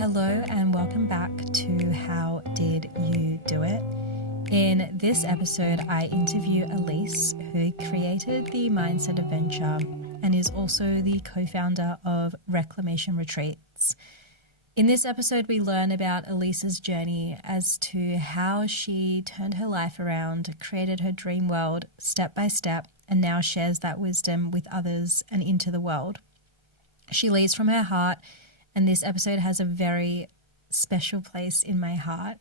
Hello and welcome back to How Did You Do It? In this episode, I interview Alyce, who created the Mindset Adventure and is also the co-founder of Reclamation Retreats. In this episode, we learn about Alyce's journey as to how she turned her life around, created her dream world step by step, and now shares that wisdom with others and into the world. She leads from her heart, and this episode has a very special place in my heart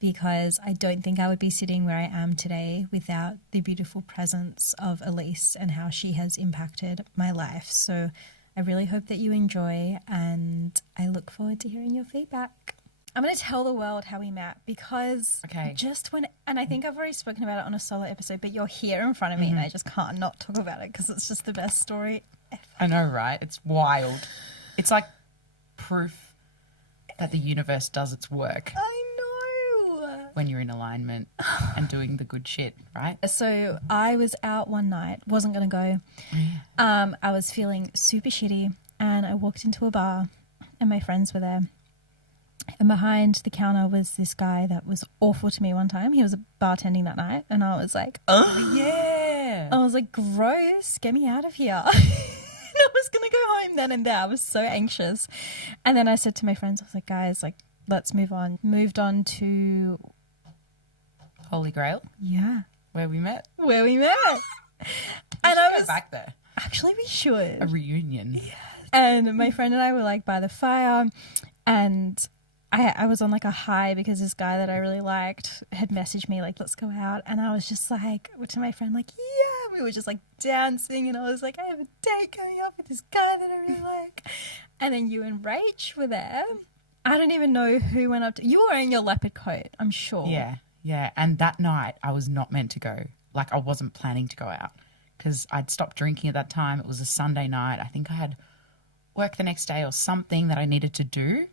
because I don't think I would be sitting where I am today without the beautiful presence of Alyce and how she has impacted my life. So I really hope that you enjoy, and I look forward to hearing your feedback. I'm going to tell the world how we met because and I think I've already spoken about it on a solo episode, but you're here in front of me and I just can't not talk about it because it's just the best story ever. I know, right? It's wild. It's like proof that the universe does its work. I know. When you're in alignment and doing the good shit, right? So I was out one night, wasn't going to go. Yeah. I was feeling super shitty and I walked into a bar and my friends were there. And behind the counter was this guy that was awful to me one time. He was bartending that night and I was like, oh, yeah. I was like, gross, get me out of here. I was going to go home then and there. I was so anxious. And then I said to my friends, I was like, guys, like, let's move on. Moved on to Holy Grail? Yeah. Where we met? And I was back there. Actually, we should. A reunion. Yes. And my friend and I were like by the fire and I was on like a high because this guy that I really liked had messaged me like, let's go out. And I was just like, to my friend, like, yeah, we were just like dancing. And I was like, I have a date coming up with this guy that I really like. And then you and Rach were there. I don't even know who went up to, you were wearing your leopard coat, I'm sure. Yeah. And that night I was not meant to go. Like I wasn't planning to go out because I'd stopped drinking at that time. It was a Sunday night. I think I had work the next day or something that I needed to do.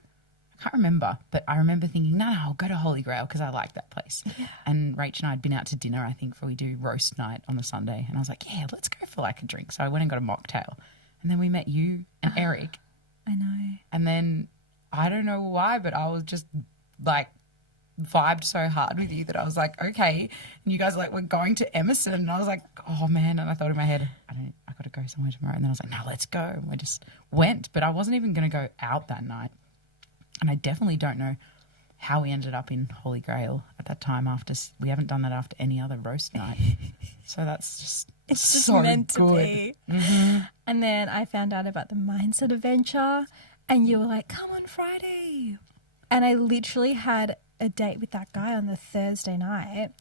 I can't remember, but I remember thinking, no, I'll go to Holy Grail because I like that place. Yeah. And Rach and I had been out to dinner, I think, for we do roast night on the Sunday. And I was like, yeah, let's go for like a drink. So I went and got a mocktail. And then we met you and Eric. I know. And then I don't know why, but I was just like vibed so hard with you that I was like, okay. And you guys like, we're going to Emerson. And I was like, oh man. And I thought in my head, I got to go somewhere tomorrow. And then I was like, no, let's go. And we just went. But I wasn't even going to go out that night. And I definitely don't know how we ended up in Holy Grail at that time we haven't done that after any other roast night. So that's just it's just so meant to good. be. Mm-hmm. And then I found out about the Mindset Adventure and you were like, come on Friday. And I literally had a date with that guy on the Thursday night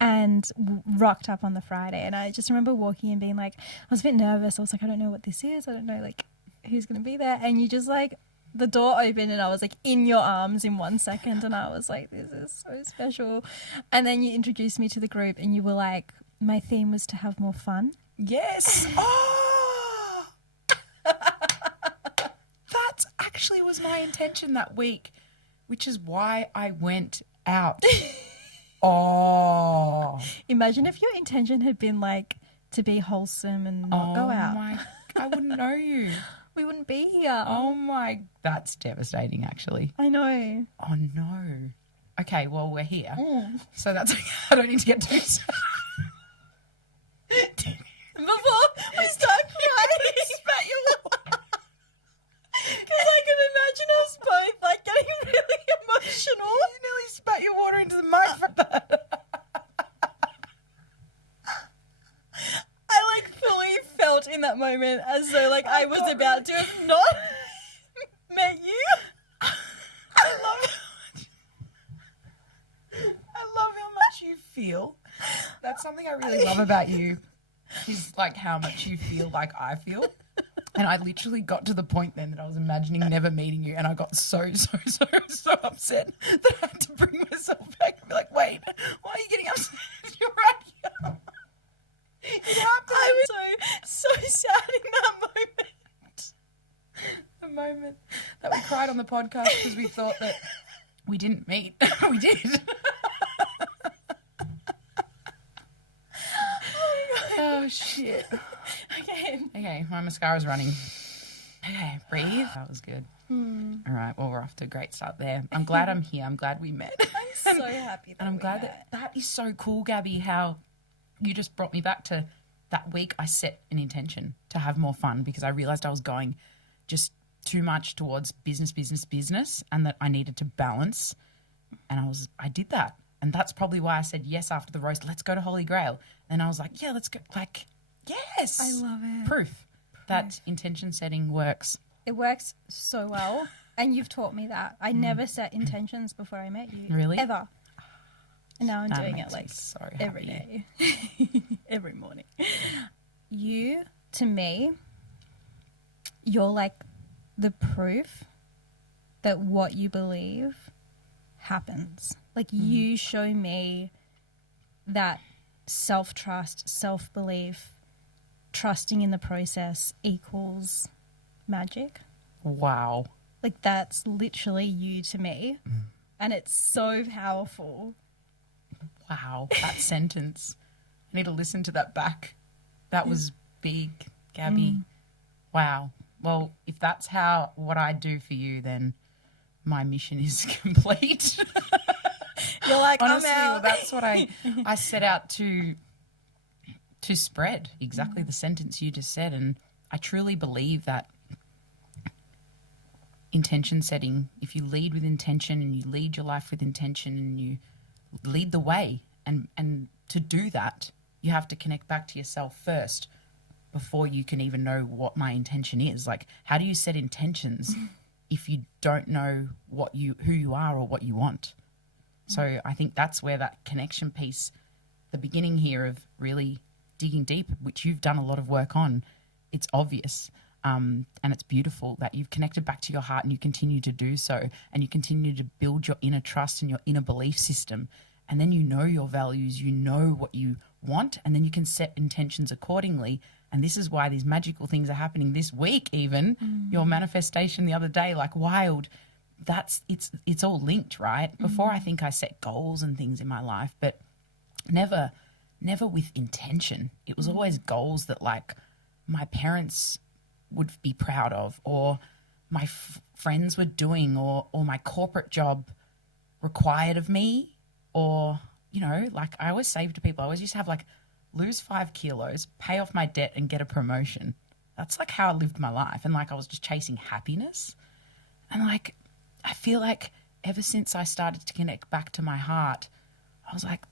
and rocked up on the Friday. And I just remember walking and being like, I was a bit nervous. I was like, I don't know what this is. I don't know like who's going to be there. And you just like, the door opened and I was like in your arms in 1 second and I was like, this is so special. And then you introduced me to the group and you were like, my theme was to have more fun. Yes. Oh, that actually was my intention that week, which is why I went out. Oh. Imagine if your intention had been like to be wholesome and not go out. I wouldn't know you. We wouldn't be here. Oh my, that's devastating actually. I know. Oh no. Okay, well we're here. So that's okay. I don't need to get too Before we start crying, spat your water. Because I can imagine us both like getting really emotional. You nearly spat your water into the mic for that. I like fully felt in that moment as though like I was about to have not met you. I love how much you feel. That's something I really love about you is like how much you feel like I feel. And I literally got to the point then that I was imagining never meeting you and I got so upset that I had to bring myself back and be like, wait, why are you getting upset? You're right here. I was so sad in that moment. The moment that we cried on the podcast because we thought that we didn't meet. We did. Oh, shit. Okay. Okay, my mascara's running. Okay, breathe. That was good. All right, well, we're off to a great start there. I'm glad I'm here. I'm glad we met. I'm so happy that And I'm glad that is so cool, Gabby, how you just brought me back to that week. I set an intention to have more fun because I realized I was going just too much towards business, and that I needed to balance. And I did that. And that's probably why I said yes after the roast. Let's go to Holy Grail. And I was like, yeah, let's go. Like, yes. I love it. Proof that intention setting works. It works so well. And you've taught me that. I never set intentions before I met you. Really? Ever. And now I'm That doing makes it me like so every happy. day. Every morning. You, to me, you're like the proof that what you believe happens. Like you show me that self-trust, self-belief, trusting in the process equals magic. Wow. Like that's literally you to me. And it's so powerful. Wow. That sentence. I need to listen to that back. That was big, Gabby. Wow. Well, if that's what I do for you, then my mission is complete. You're like, honestly, I'm out. well, that's what I set out to spread. Exactly the sentence you just said. And I truly believe that intention setting, if you lead with intention and you lead your life with intention and you lead the way, and to do that, you have to connect back to yourself first before you can even know what my intention is. Like, how do you set intentions if you don't know who you are or what you want? So I think that's where that connection piece, the beginning here of really digging deep, which you've done a lot of work on, it's obvious. And it's beautiful that you've connected back to your heart and you continue to do so, and you continue to build your inner trust and your inner belief system. And then you know your values, you know what you want, and then you can set intentions accordingly. And this is why these magical things are happening this week even. Your manifestation the other day, like wild, it's all linked, right? Before I think I set goals and things in my life, but never with intention. It was always goals that like my parents would be proud of, or my friends were doing, or my corporate job required of me, or, you know, like I always say to people, I always used to have like lose 5 kilos, pay off my debt and get a promotion. That's like how I lived my life. And like I was just chasing happiness. And like I feel like ever since I started to connect back to my heart, I was like,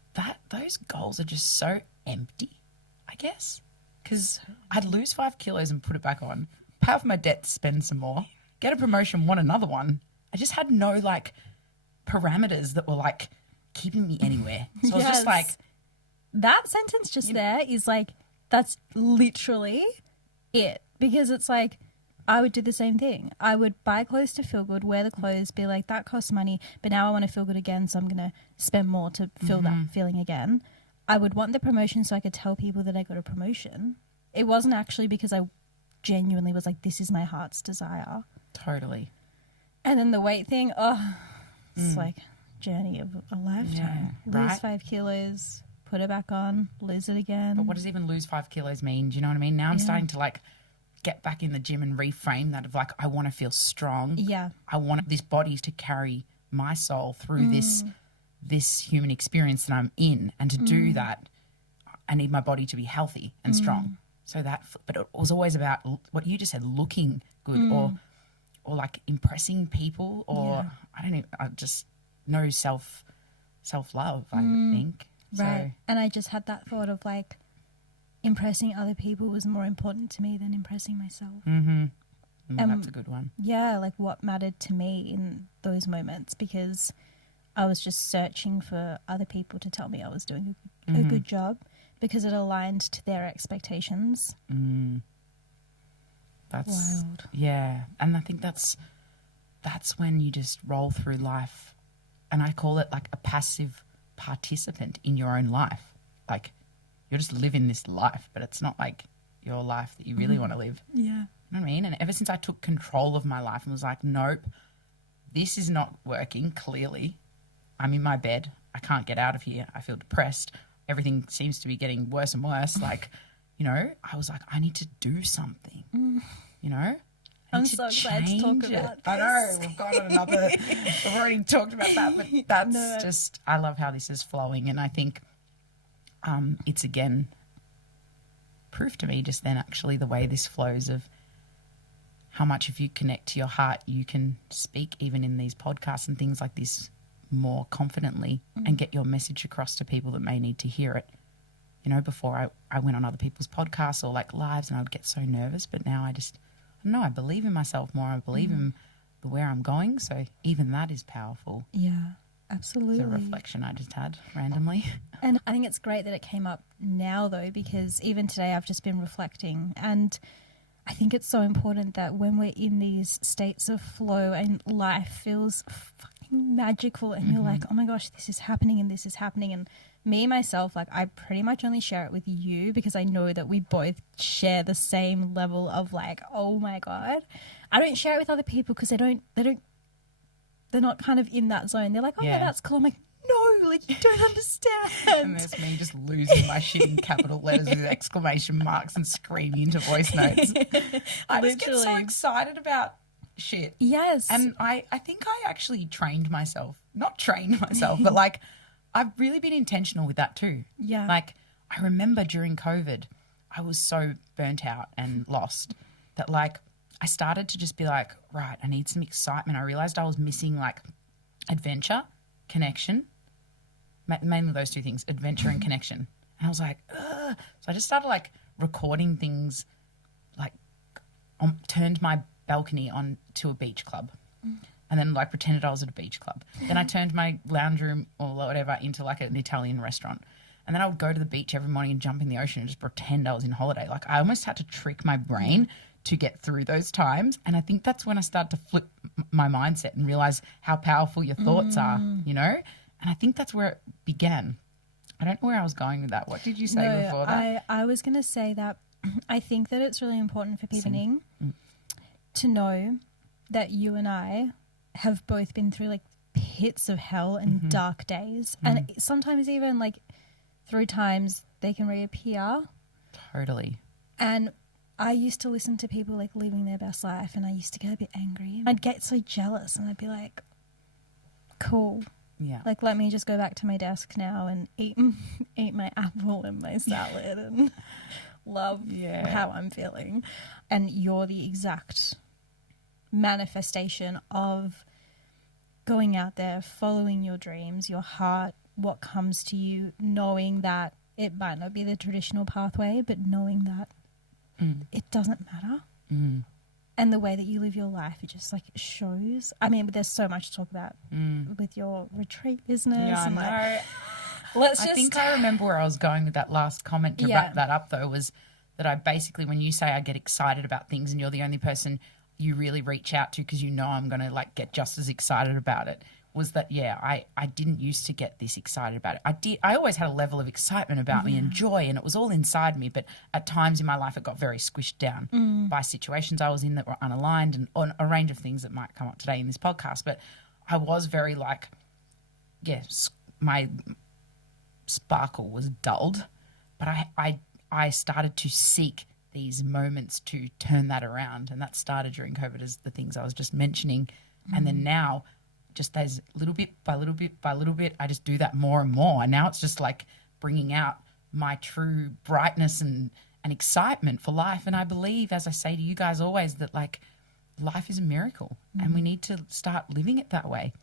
those goals are just so empty, I guess. Because I'd lose 5 kilos and put it back on, pay off my debt, spend some more, get a promotion, want another one. I just had no like parameters that were like keeping me anywhere. So I was just like, that sentence just there is like, that's literally it. Because it's like, I would do the same thing. I would buy clothes to feel good, wear the clothes, be like, that costs money, but now I want to feel good again, so I'm going to spend more to feel that feeling again. I would want the promotion so I could tell people that I got a promotion. It wasn't actually because I genuinely was like, this is my heart's desire. Totally. And then the weight thing, it's like journey of a lifetime. Yeah, Lose 5 kilos, put it back on, lose it again. But what does even lose 5 kilos mean? Do you know what I mean? Now I'm starting to like get back in the gym and reframe that of like, I want to feel strong. Yeah. I want this body to carry my soul through this human experience that I'm in. And to do that, I need my body to be healthy and strong. So but it was always about what you just said, looking good or like impressing people, or I don't know, just no self-love, I would think. Right. And I just had that thought of like, impressing other people was more important to me than impressing myself. That's a good one. Yeah, like what mattered to me in those moments, because I was just searching for other people to tell me I was doing a good job because it aligned to their expectations. That's wild. Yeah, and I think that's when you just roll through life, and I call it like a passive participant in your own life. Like, you're just living this life, but it's not like your life that you really want to live. Yeah. You know what I mean? And ever since I took control of my life and was like, nope, this is not working, clearly. I'm in my bed. I can't get out of here. I feel depressed. Everything seems to be getting worse and worse. Like, you know, I was like, I need to do something. You know? I I'm so excited to talk about this. I know, we've got another, we've already talked about that, but that's just, I love how this is flowing. And I think it's, again, proof to me just then actually the way this flows of how much if you connect to your heart, you can speak even in these podcasts and things like this more confidently and get your message across to people that may need to hear it. You know, before I went on other people's podcasts or like lives and I would get so nervous, but now I don't know, I believe in myself more. I believe in where I'm going. So even that is powerful. Yeah, absolutely. It's a reflection I just had randomly. And I think it's great that it came up now though, because even today I've just been reflecting, and I think it's so important that when we're in these states of flow and life feels fucking magical and you're like, oh my gosh, this is happening and this is happening. And me, myself, like I pretty much only share it with you because I know that we both share the same level of like, oh my God. I don't share it with other people because they're not kind of in that zone. They're like, oh yeah, that's cool. I'm like, no, like you don't understand. And there's me just losing my shit in capital letters with exclamation marks and screaming into voice notes. I just get so excited about shit. Yes. And I think I actually not trained myself, but like I've really been intentional with that too. Yeah. Like I remember during COVID, I was so burnt out and lost that like I started to just be like, right, I need some excitement. I realized I was missing like adventure, connection, mainly those two things, adventure and connection. And I was like, ugh. So I just started like recording things, like turned my balcony on to a beach club and then like pretended I was at a beach club. Then I turned my lounge room or whatever into like an Italian restaurant. And then I would go to the beach every morning and jump in the ocean and just pretend I was in holiday. Like I almost had to trick my brain to get through those times. And I think that's when I started to flip my mindset and realize how powerful your thoughts are, you know? And I think that's where it began. I don't know where I was going with that. What did you say before that? I was going to say that I think that it's really important for people to know that you and I have both been through like pits of hell and dark days. And sometimes even like through times they can reappear. Totally. And I used to listen to people like living their best life and I used to get a bit angry. I'd get so jealous and I'd be like, cool. Yeah. Like, let me just go back to my desk now and eat my apple and my salad and love how I'm feeling. And you're the exact manifestation of going out there, following your dreams, your heart, what comes to you, knowing that it might not be the traditional pathway, but knowing that it doesn't matter. And the way that you live your life, it just like shows. I mean, there's so much to talk about with your retreat business. Yeah, and I know. Like, I think I remember where I was going with that last comment to wrap that up though, was that I basically, when you say I get excited about things and you're the only person you really reach out to because you know I'm going to like get just as excited about it, was that, I didn't used to get this excited about it. I always had a level of excitement about me and joy, and it was all inside me, but at times in my life it got very squished down by situations I was in that were unaligned and on a range of things that might come up today in this podcast. But I was very like, my sparkle was dulled, but I started to seek these moments to turn that around, and that started during COVID as the things I was just mentioning. And then now, just as little bit by little bit by little bit, I just do that more and more. And now it's just like bringing out my true brightness and excitement for life. And I believe, as I say to you guys always, that like life is a miracle and we need to start living it that way.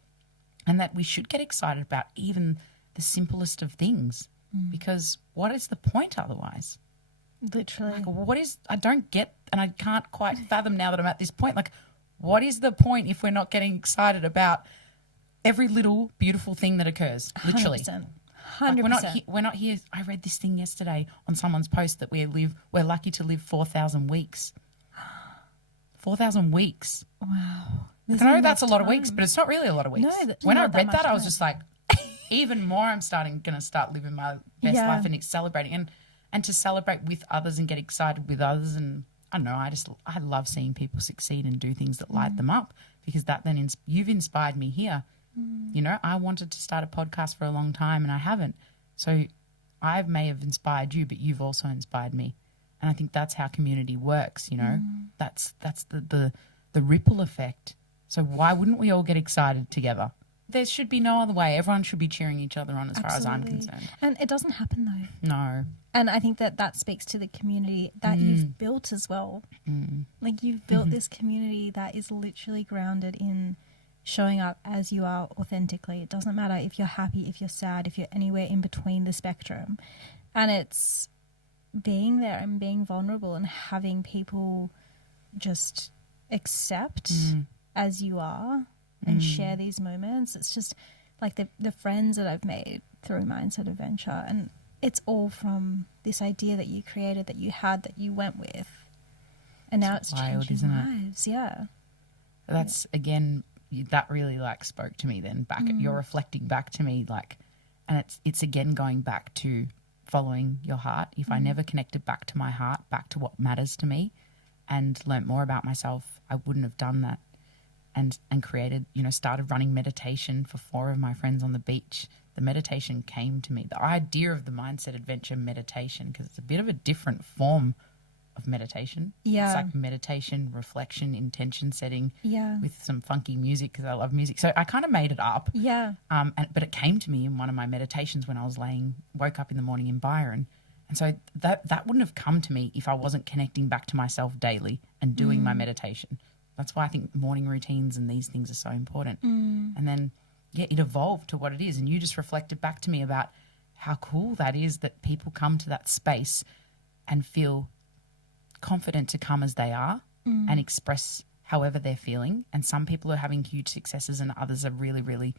And that we should get excited about even the simplest of things, because what is the point otherwise? literally. Like, I don't get, and I can't quite fathom now that I'm at this point, like, what is the point if we're not getting excited about every little beautiful thing that occurs? Literally. 100%. Like, we're not here. I read this thing yesterday on someone's post that we're lucky to live 4,000 weeks. 4,000 weeks. Wow. I know that's a lot of weeks, but it's not really a lot of weeks. No, when I read that, I was just like, even more I'm going to start living my best life and celebrating and to celebrate with others and get excited with others. And I don't know, I love seeing people succeed and do things that light them up, because that then you've inspired me here. You know, I wanted to start a podcast for a long time and I haven't. So I may have inspired you, but you've also inspired me. And I think that's how community works, you know. That's the the ripple effect. So why wouldn't we all get excited together? There should be no other way. Everyone should be cheering each other on as far as I'm concerned. And it doesn't happen though. No. And I think that speaks to the community that you've built as well. Like you've built this community that is literally grounded in showing up as you are authentically. It doesn't matter if you're happy, if you're sad, if you're anywhere in between the spectrum. And it's being there and being vulnerable and having people just accept as you are and share these moments. It's just like the friends that I've made through Mindset Adventure, and it's all from this idea that you created, that you had, that you went with, and now it's wild, changing isn't lives. Yeah, that's again that really like spoke to me. Then back at you're reflecting back to me like, and it's again going back to following your heart. If I never connected back to my heart, back to what matters to me, and learnt more about myself, I wouldn't have done that. And created, started running meditation for 4 of my friends on the beach. The meditation came to me. The idea of the Mindset Adventure meditation, because it's a bit of a different form of meditation. Yeah. It's like meditation, reflection, intention setting with some funky music because I love music. So I kind of made it up. Yeah. But it came to me in one of my meditations when I was woke up in the morning in Byron. And so that wouldn't have come to me if I wasn't connecting back to myself daily and doing my meditation. That's why I think morning routines and these things are so important. And then, it evolved to what it is. And you just reflected back to me about how cool that is that people come to that space and feel confident to come as they are and express however they're feeling. And some people are having huge successes and others are really, really,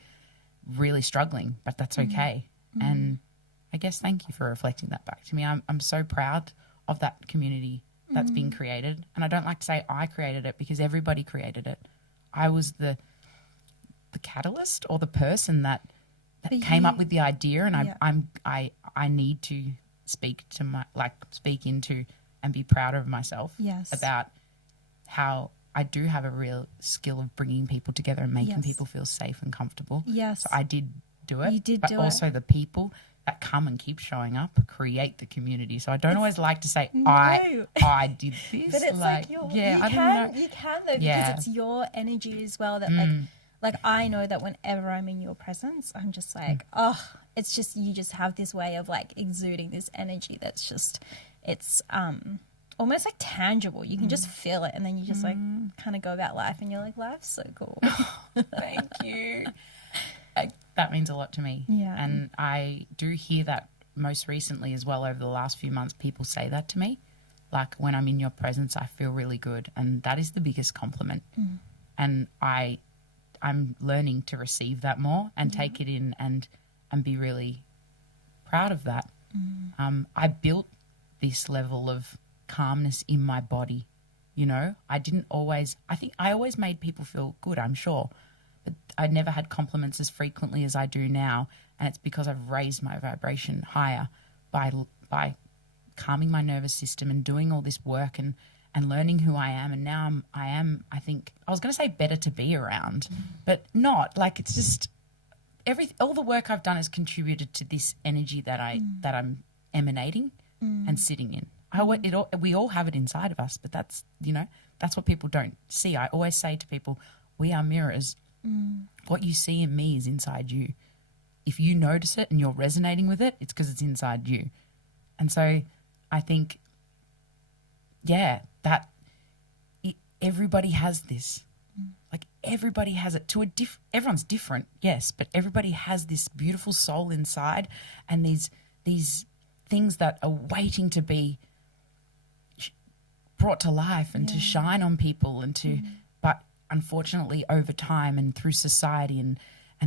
really struggling, but that's okay. And I guess thank you for reflecting that back to me. I'm so proud of that community that's been created. And I don't like to say I created it because everybody created it. I was the catalyst or the person that came up with the idea, and I need to speak into and be proud of myself about how I do have a real skill of bringing people together and making people feel safe and comfortable. Yes. So I did do it. You did but do also it. the people that come and keep showing up create the community. So I don't always like to say I did this. But it's like you can though, because it's your energy as well that like I know that whenever I'm in your presence, I'm just like, it's just you just have this way of like exuding this energy that's just it's almost like tangible. You can just feel it, and then you just like kind of go about life and you're like, life's so cool. Thank you. That means a lot to me. Yeah. And I do hear that most recently as well over the last few months, people say that to me. Like, when I'm in your presence, I feel really good. And that is the biggest compliment. And I'm learning to receive that more and take it in and be really proud of that. I built this level of calmness in my body. I think I always made people feel good, I'm sure. But I never had compliments as frequently as I do now, and it's because I've raised my vibration higher by calming my nervous system and doing all this work and learning who I am. And now I think I was going to say better to be around, but not. Like, it's just all the work I've done has contributed to this energy that I'm emanating and sitting in. We all have it inside of us, but that's what people don't see. I always say to people, we are mirrors. What you see in me is inside you. If you notice it and you're resonating with it, it's because it's inside you. And so I think, everybody has this. Like, everybody has it everyone's different, yes, but everybody has this beautiful soul inside, and these things that are waiting to be brought to life and to shine on people and to, but unfortunately over time and through society and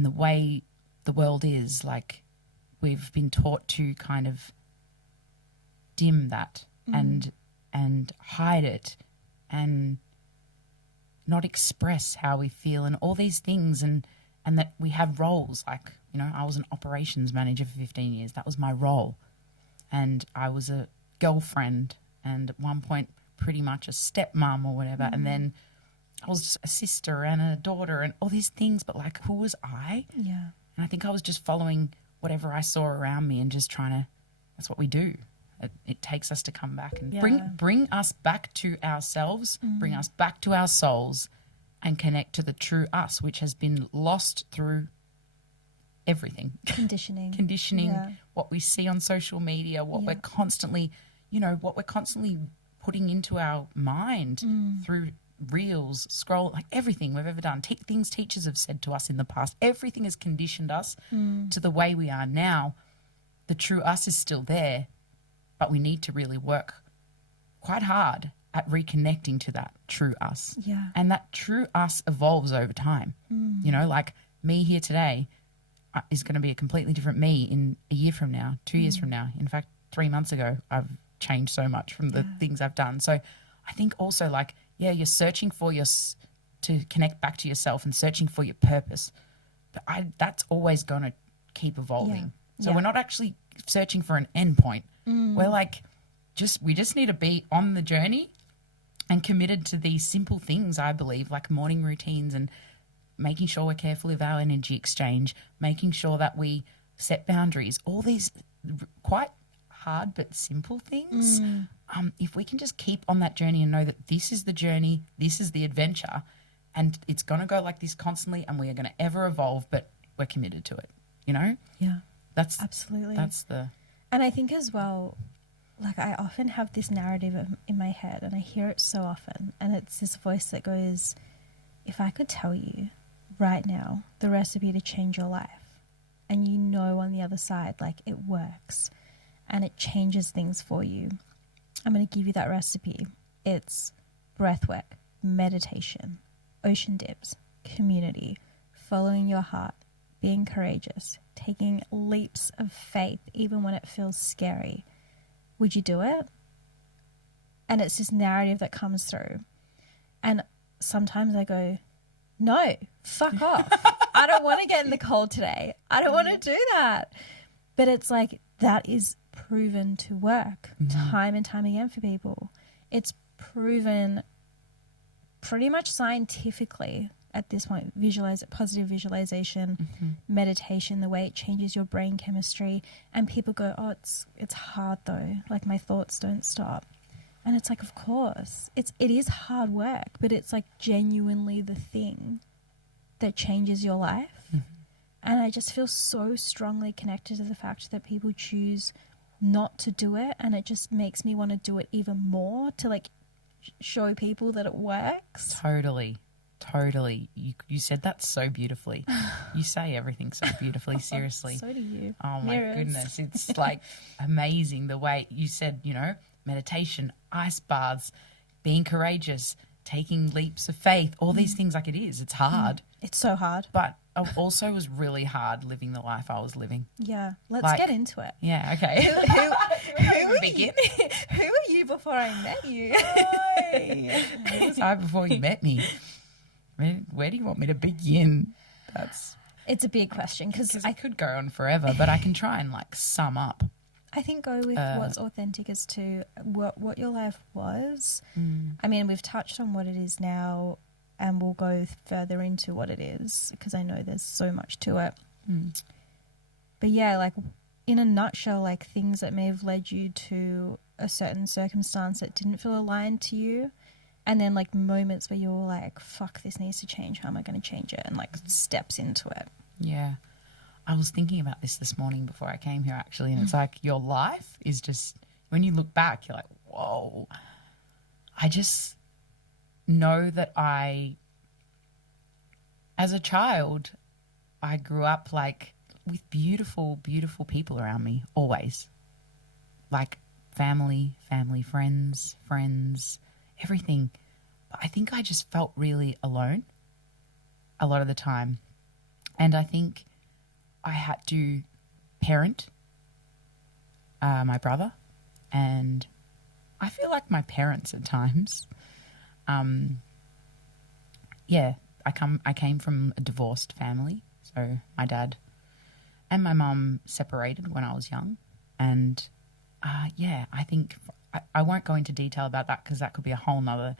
the way the world is, like, we've been taught to kind of dim that and hide it and not express how we feel and all these things, and that we have roles. Like, I was an operations manager for 15 years. That was my role. And I was a girlfriend and at one point pretty much a stepmom or whatever. And then I was just a sister and a daughter and all these things, but like, who was I? Yeah. And I think I was just following whatever I saw around me and just that's what we do. It takes us to come back and Yeah. bring us back to ourselves, bring us back to our souls, and connect to the true us, which has been lost through everything. Conditioning. Yeah. What we see on social media, what we're constantly, what we're constantly putting into our mind through reels, scroll, like everything we've ever done. Things teachers have said to us in the past, everything has conditioned us to the way we are now. The true us is still there, but we need to really work quite hard at reconnecting to that true us. Yeah. And that true us evolves over time. Like me here today is going to be a completely different me in a year from now, 2 years from now. In fact, 3 months ago, I've changed so much from the things I've done. So I think also like, you're searching for to connect back to yourself and searching for your purpose. But that's always going to keep evolving. So we're not actually searching for an end point. We're like, we just need to be on the journey and committed to these simple things, I believe, like morning routines and making sure we're careful of our energy exchange, making sure that we set boundaries, all these quite hard but simple things. If we can just keep on that journey and know that this is the journey, this is the adventure, and it's going to go like this constantly and we are going to ever evolve, but we're committed to it, Yeah. That's Absolutely. And I think as well, like I often have this narrative in my head and I hear it so often, and it's this voice that goes, if I could tell you right now the recipe to change your life, and on the other side, like it works and it changes things for you, I'm going to give you that recipe. It's breathwork, meditation, ocean dips, community, following your heart, being courageous, taking leaps of faith even when it feels scary. Would you do it? And it's this narrative that comes through. And sometimes I go, no, fuck off. I don't want to get in the cold today. I don't want to do that. But it's like, that is proven to work time and time again for people. It's proven pretty much scientifically at this point. Positive visualization, meditation, the way it changes your brain chemistry. And people go, oh, it's hard though. Like my thoughts don't stop. And it's like, of course, it is hard work, but it's like genuinely the thing that changes your life. And I just feel so strongly connected to the fact that people choose not to do it, and it just makes me want to do it even more to like show people that it works. Totally. You said that so beautifully. You say everything so beautifully, seriously. So do you. Oh my goodness. It's like amazing the way you said, meditation, ice baths, being courageous, taking leaps of faith, all these things. Like it's hard. It's so hard. But it also was really hard living the life I was living. Yeah. Let's get into it. Yeah, okay. Who were you before I met you? Who was I before you met me? Where do you want me to begin? It's a big question because I could go on forever, but I can try and like sum up. I think go with what's authentic as to what your life was. I mean, we've touched on what it is now, and we'll go further into what it is because I know there's so much to it. But yeah, like in a nutshell, like things that may have led you to a certain circumstance that didn't feel aligned to you, and then like moments where you're like, fuck, this needs to change. How am I going to change it? And like steps into it. Yeah. I was thinking about this morning before I came here actually, and it's like your life is just, when you look back, you're like, whoa. I just know that as a child, I grew up like with beautiful, beautiful people around me, always. Like family, friends, everything. But I think I just felt really alone a lot of the time. And I think I had to parent my brother, and I feel like my parents at times. I came from a divorced family, so my dad and my mum separated when I was young, and I think I won't go into detail about that because that could be a whole nother,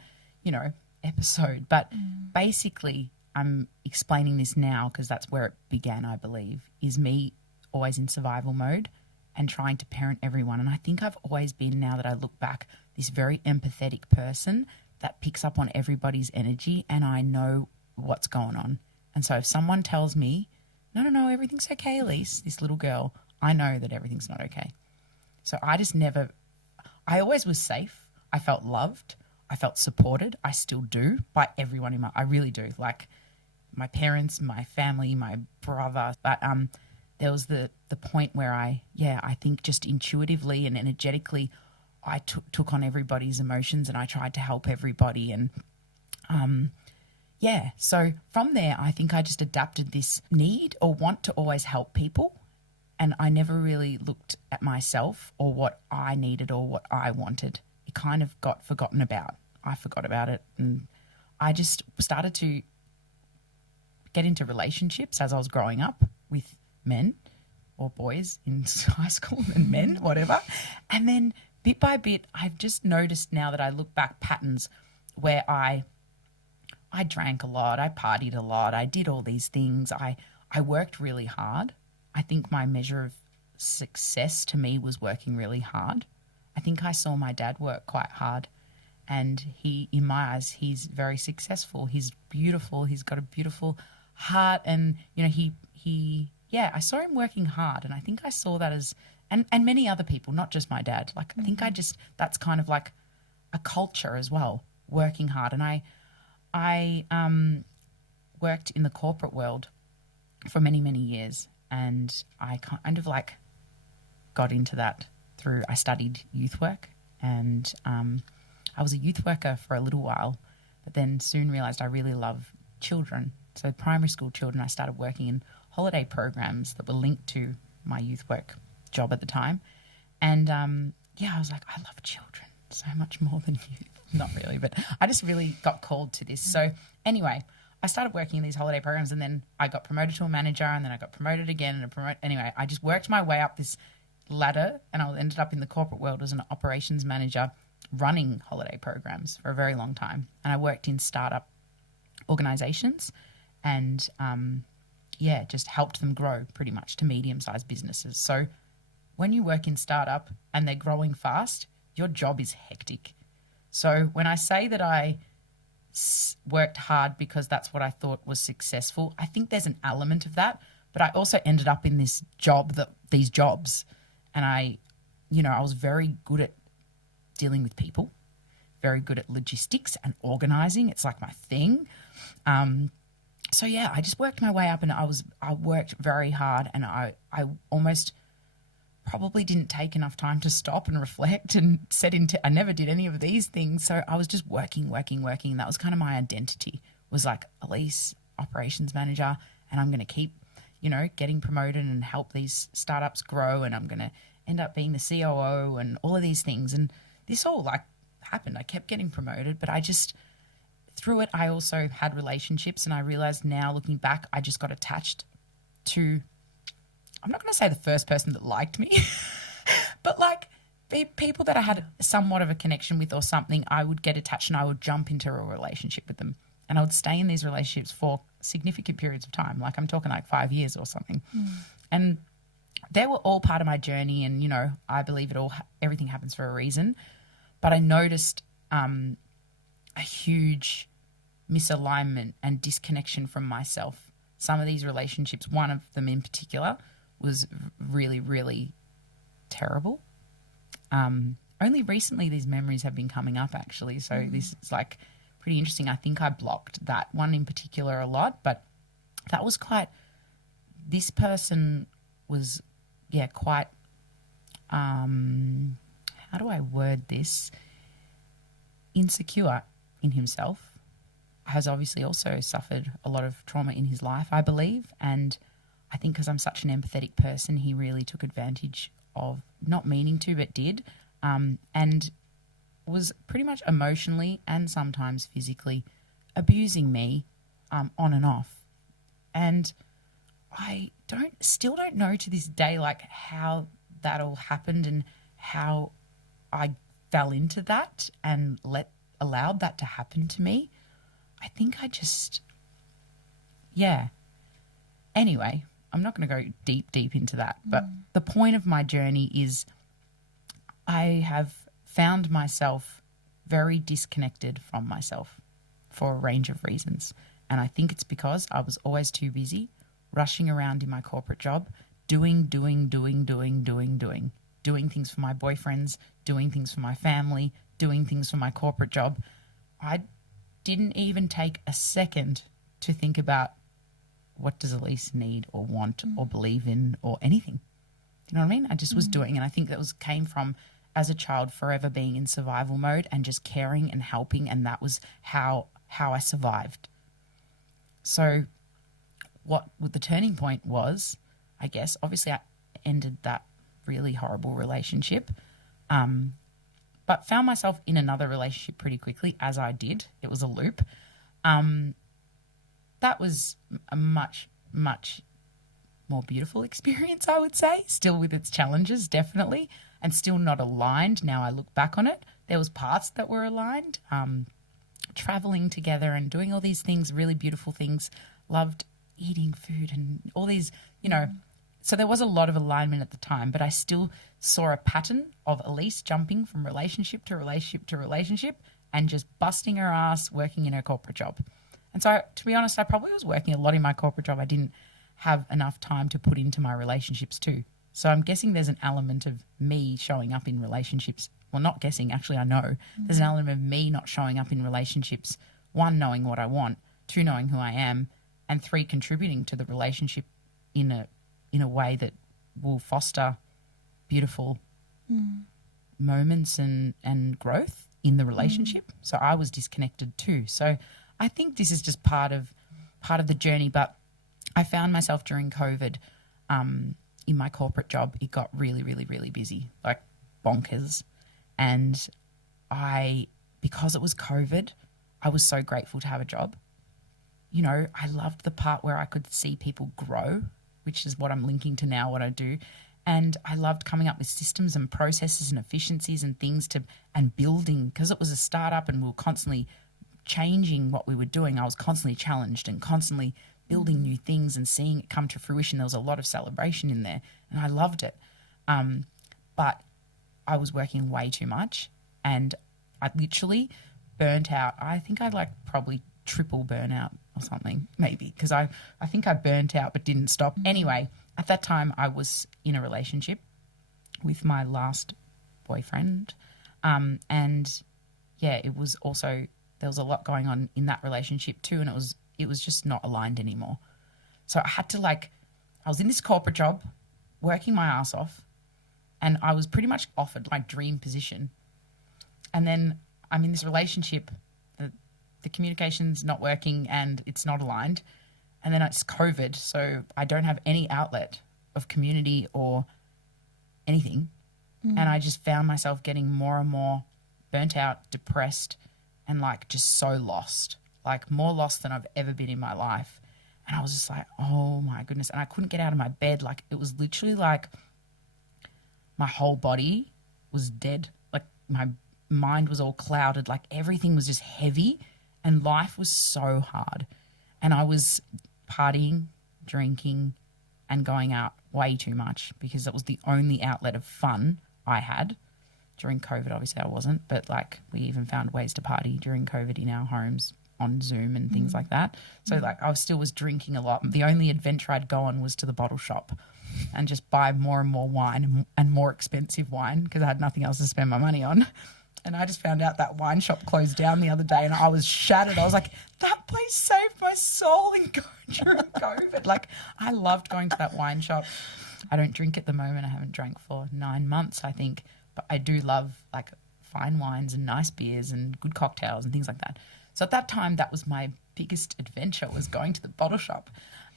episode. But basically, I'm explaining this now because that's where it began, I believe, is me always in survival mode and trying to parent everyone. And I think I've always been, now that I look back, this very empathetic person that picks up on everybody's energy, and I know what's going on. And so if someone tells me, no, everything's okay, Alyce, this little girl, I know that everything's not okay. So I always was safe. I felt loved. I felt supported. I still do by everyone I really do. Like my parents, my family, my brother. But there was the point where I think just intuitively and energetically, I took on everybody's emotions and I tried to help everybody. And so from there, I think I just adapted this need or want to always help people. And I never really looked at myself or what I needed or what I wanted. It kind of got forgotten about. I forgot about it. And I just started to get into relationships as I was growing up with men or boys in high school and men, whatever. And then bit by bit, I've just noticed now that I look back patterns where I drank a lot, I partied a lot, I did all these things. I worked really hard. I think my measure of success to me was working really hard. I think I saw my dad work quite hard, and he, in my eyes, he's very successful. He's beautiful. He's got a beautiful heart, and I saw him working hard, and I think I saw that as, and many other people, not just my dad. Like I think that's kind of like a culture as well, working hard. And I worked in the corporate world for many, many years, and I kind of like got into that I studied youth work, and I was a youth worker for a little while, but then soon realised I really love children. So primary school children, I started working in holiday programs that were linked to my youth work job at the time. And I was like, I love children so much more than youth. Not really, but I just really got called to this. So anyway, I started working in these holiday programs, and then I got promoted to a manager, and then I got promoted again Anyway, I just worked my way up this ladder, and I ended up in the corporate world as an operations manager running holiday programs for a very long time. And I worked in startup organizations and just helped them grow pretty much to medium-sized businesses. So when you work in startup and they're growing fast, your job is hectic. So when I say that I worked hard because that's what I thought was successful, I think there's an element of that, but I also ended up in these jobs, and I was very good at dealing with people, very good at logistics and organizing. It's like my thing. I just worked my way up, and I worked very hard, and I almost probably didn't take enough time to stop and reflect and I never did any of these things. So I was just working. That was kind of my identity, was like Alyce, operations manager, and I'm going to keep, getting promoted and help these startups grow, and I'm going to end up being the COO and all of these things. And this all like happened. I kept getting promoted, but through it, I also had relationships, and I realized now looking back, I just got attached to, I'm not going to say the first person that liked me, but like people that I had somewhat of a connection with or something, I would get attached and I would jump into a relationship with them. And I would stay in these relationships for significant periods of time. Like I'm talking like 5 years or something. And they were all part of my journey. And, I believe everything happens for a reason. But I noticed a huge misalignment and disconnection from myself. Some of these relationships, one of them in particular, was really, really terrible. Only recently these memories have been coming up, actually. So this is like pretty interesting. I think I blocked that one in particular a lot, but that was this person was, quite, how do I word this? Insecure in himself. Has obviously also suffered a lot of trauma in his life, I believe. And I think because I'm such an empathetic person, he really took advantage of, not meaning to, but did, and was pretty much emotionally and sometimes physically abusing me on and off. And I still don't know to this day like how that all happened and how I fell into that and allowed that to happen to me. I think I just, Anyway, I'm not going to go deep into that. But the point of my journey is I have found myself very disconnected from myself for a range of reasons. And I think it's because I was always too busy rushing around in my corporate job, doing things for my boyfriends, doing things for my family, doing things for my corporate job. I didn't even take a second to think about what does Alyce need or want or believe in or anything. You know what I mean? I just was doing, and I think that came from as a child forever being in survival mode and just caring and helping, and that was how I survived. So what the turning point was, I guess, obviously I ended that really horrible relationship, but found myself in another relationship pretty quickly as I did. It was a loop. That was a much, much more beautiful experience, I would say, still with its challenges, definitely, and still not aligned. Now I look back on it, there was parts that were aligned, traveling together and doing all these things, really beautiful things, loved eating food and all these, you know, so there was a lot of alignment at the time, but I still saw a pattern of Alyce jumping from relationship to relationship to relationship and just busting her ass working in her corporate job. And so, to be honest, I probably was working a lot in my corporate job. I didn't have enough time to put into my relationships too. So I'm guessing there's an element of me showing up in relationships. Well, not guessing, actually I know. There's an element of me not showing up in relationships. 1, knowing what I want. 2, knowing who I am. And 3, contributing to the relationship in a way that will foster beautiful moments and growth in the relationship. So I was disconnected too. So I think this is just part of the journey. But I found myself during COVID in my corporate job. It got really, really, really busy, like bonkers. And because it was COVID, I was so grateful to have a job. You know, I loved the part where I could see people grow, which is what I'm linking to now, what I do. And I loved coming up with systems and processes and efficiencies and things and building, because it was a startup and we were constantly changing what we were doing. I was constantly challenged and constantly building new things and seeing it come to fruition. There was a lot of celebration in there and I loved it. But I was working way too much and I literally burnt out. I think I probably triple burnout or something, maybe, because I think I burnt out but didn't stop. Anyway, at that time I was in a relationship with my last boyfriend. And yeah, it was also, there was a lot going on in that relationship too, and it was just not aligned anymore. So I had to I was in this corporate job, working my ass off, and I was pretty much offered my dream position. And then I'm in this relationship, the communication's not working and it's not aligned. And then it's COVID, so I don't have any outlet of community or anything. And I just found myself getting more and more burnt out, depressed, and just so lost, more lost than I've ever been in my life. And I was just like, oh my goodness. And I couldn't get out of my bed. It was literally my whole body was dead. My mind was all clouded. Everything was just heavy and life was so hard. And I was partying, drinking, and going out way too much because that was the only outlet of fun I had. During COVID, obviously I wasn't, but we even found ways to party during COVID in our homes on Zoom and things like that. So I still was drinking a lot. The only adventure I'd go on was to the bottle shop and just buy more and more wine and more expensive wine because I had nothing else to spend my money on. And I just found out that wine shop closed down the other day and I was shattered. I was like, that place saved my soul during COVID. I loved going to that wine shop. I don't drink at the moment. I haven't drank for 9 months, I think. But I do love fine wines and nice beers and good cocktails and things like that. So at that time, that was my biggest adventure, was going to the bottle shop.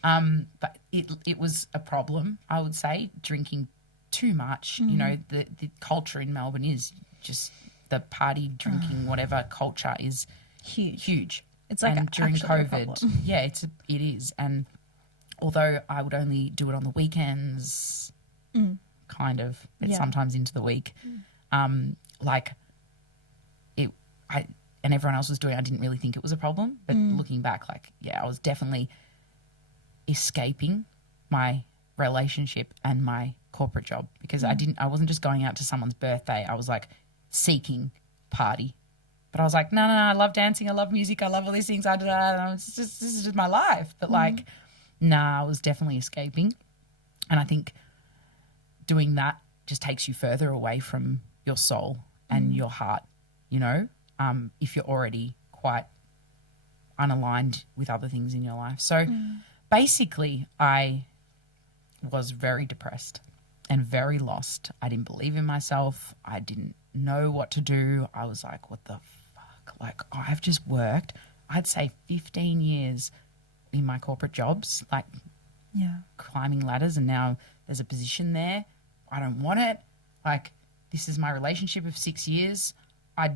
But it was a problem, I would say, drinking too much. You know, the culture in Melbourne is just the party, drinking, whatever culture is huge. It's and during COVID, yeah, it is. And although I would only do it on the weekends, kind of, but sometimes into the week, and everyone else was doing it, I didn't really think it was a problem. But looking back, I was definitely escaping my relationship and my corporate job, because I wasn't just going out to someone's birthday. I was like seeking party. But I was like, no, I love dancing. I love music. I love all these things. This is just my life. But like, nah, I was definitely escaping. And I think doing that just takes you further away from your soul and your heart, you know, if you're already quite unaligned with other things in your life. So basically I was very depressed and very lost. I didn't believe in myself. I didn't know what to do. I was like, what the fuck? Like, I've just worked, I'd say 15 years in my corporate jobs, like climbing ladders, and now there's a position there. I don't want it. Like, this is my relationship of 6 years. I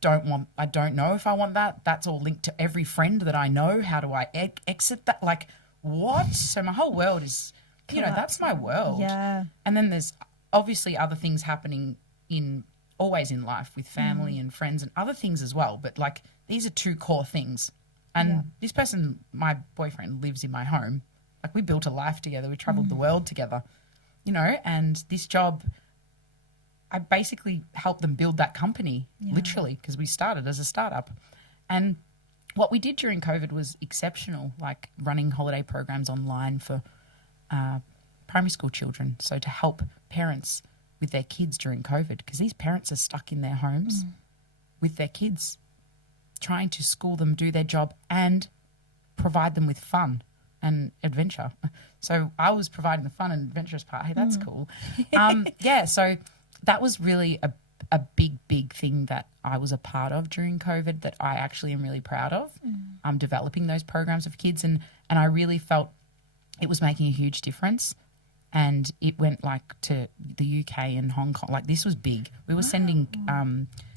don't know if I want that. That's all linked to every friend that I know. How do I exit that? Like, what? So my whole world is, you know, that's my world. Yeah. And then there's obviously other things happening always in life with family and friends and other things as well. But like, these are two core things. And this person, my boyfriend, lives in my home. Like, we built a life together. We traveled the world together, you know, and this job, I basically helped them build that company, literally, because we started as a startup. And what we did during COVID was exceptional, like running holiday programs online for primary school children. So to help parents with their kids during COVID, because these parents are stuck in their homes with their kids, trying to school them, do their job, and provide them with fun and adventure. So I was providing the fun and adventurous part. Hey, that's cool. So that was really a big thing that I was a part of during COVID that I actually am really proud of, developing those programs of kids. And I really felt it was making a huge difference. And it went like to the UK and Hong Kong. Like, this was big. We were sending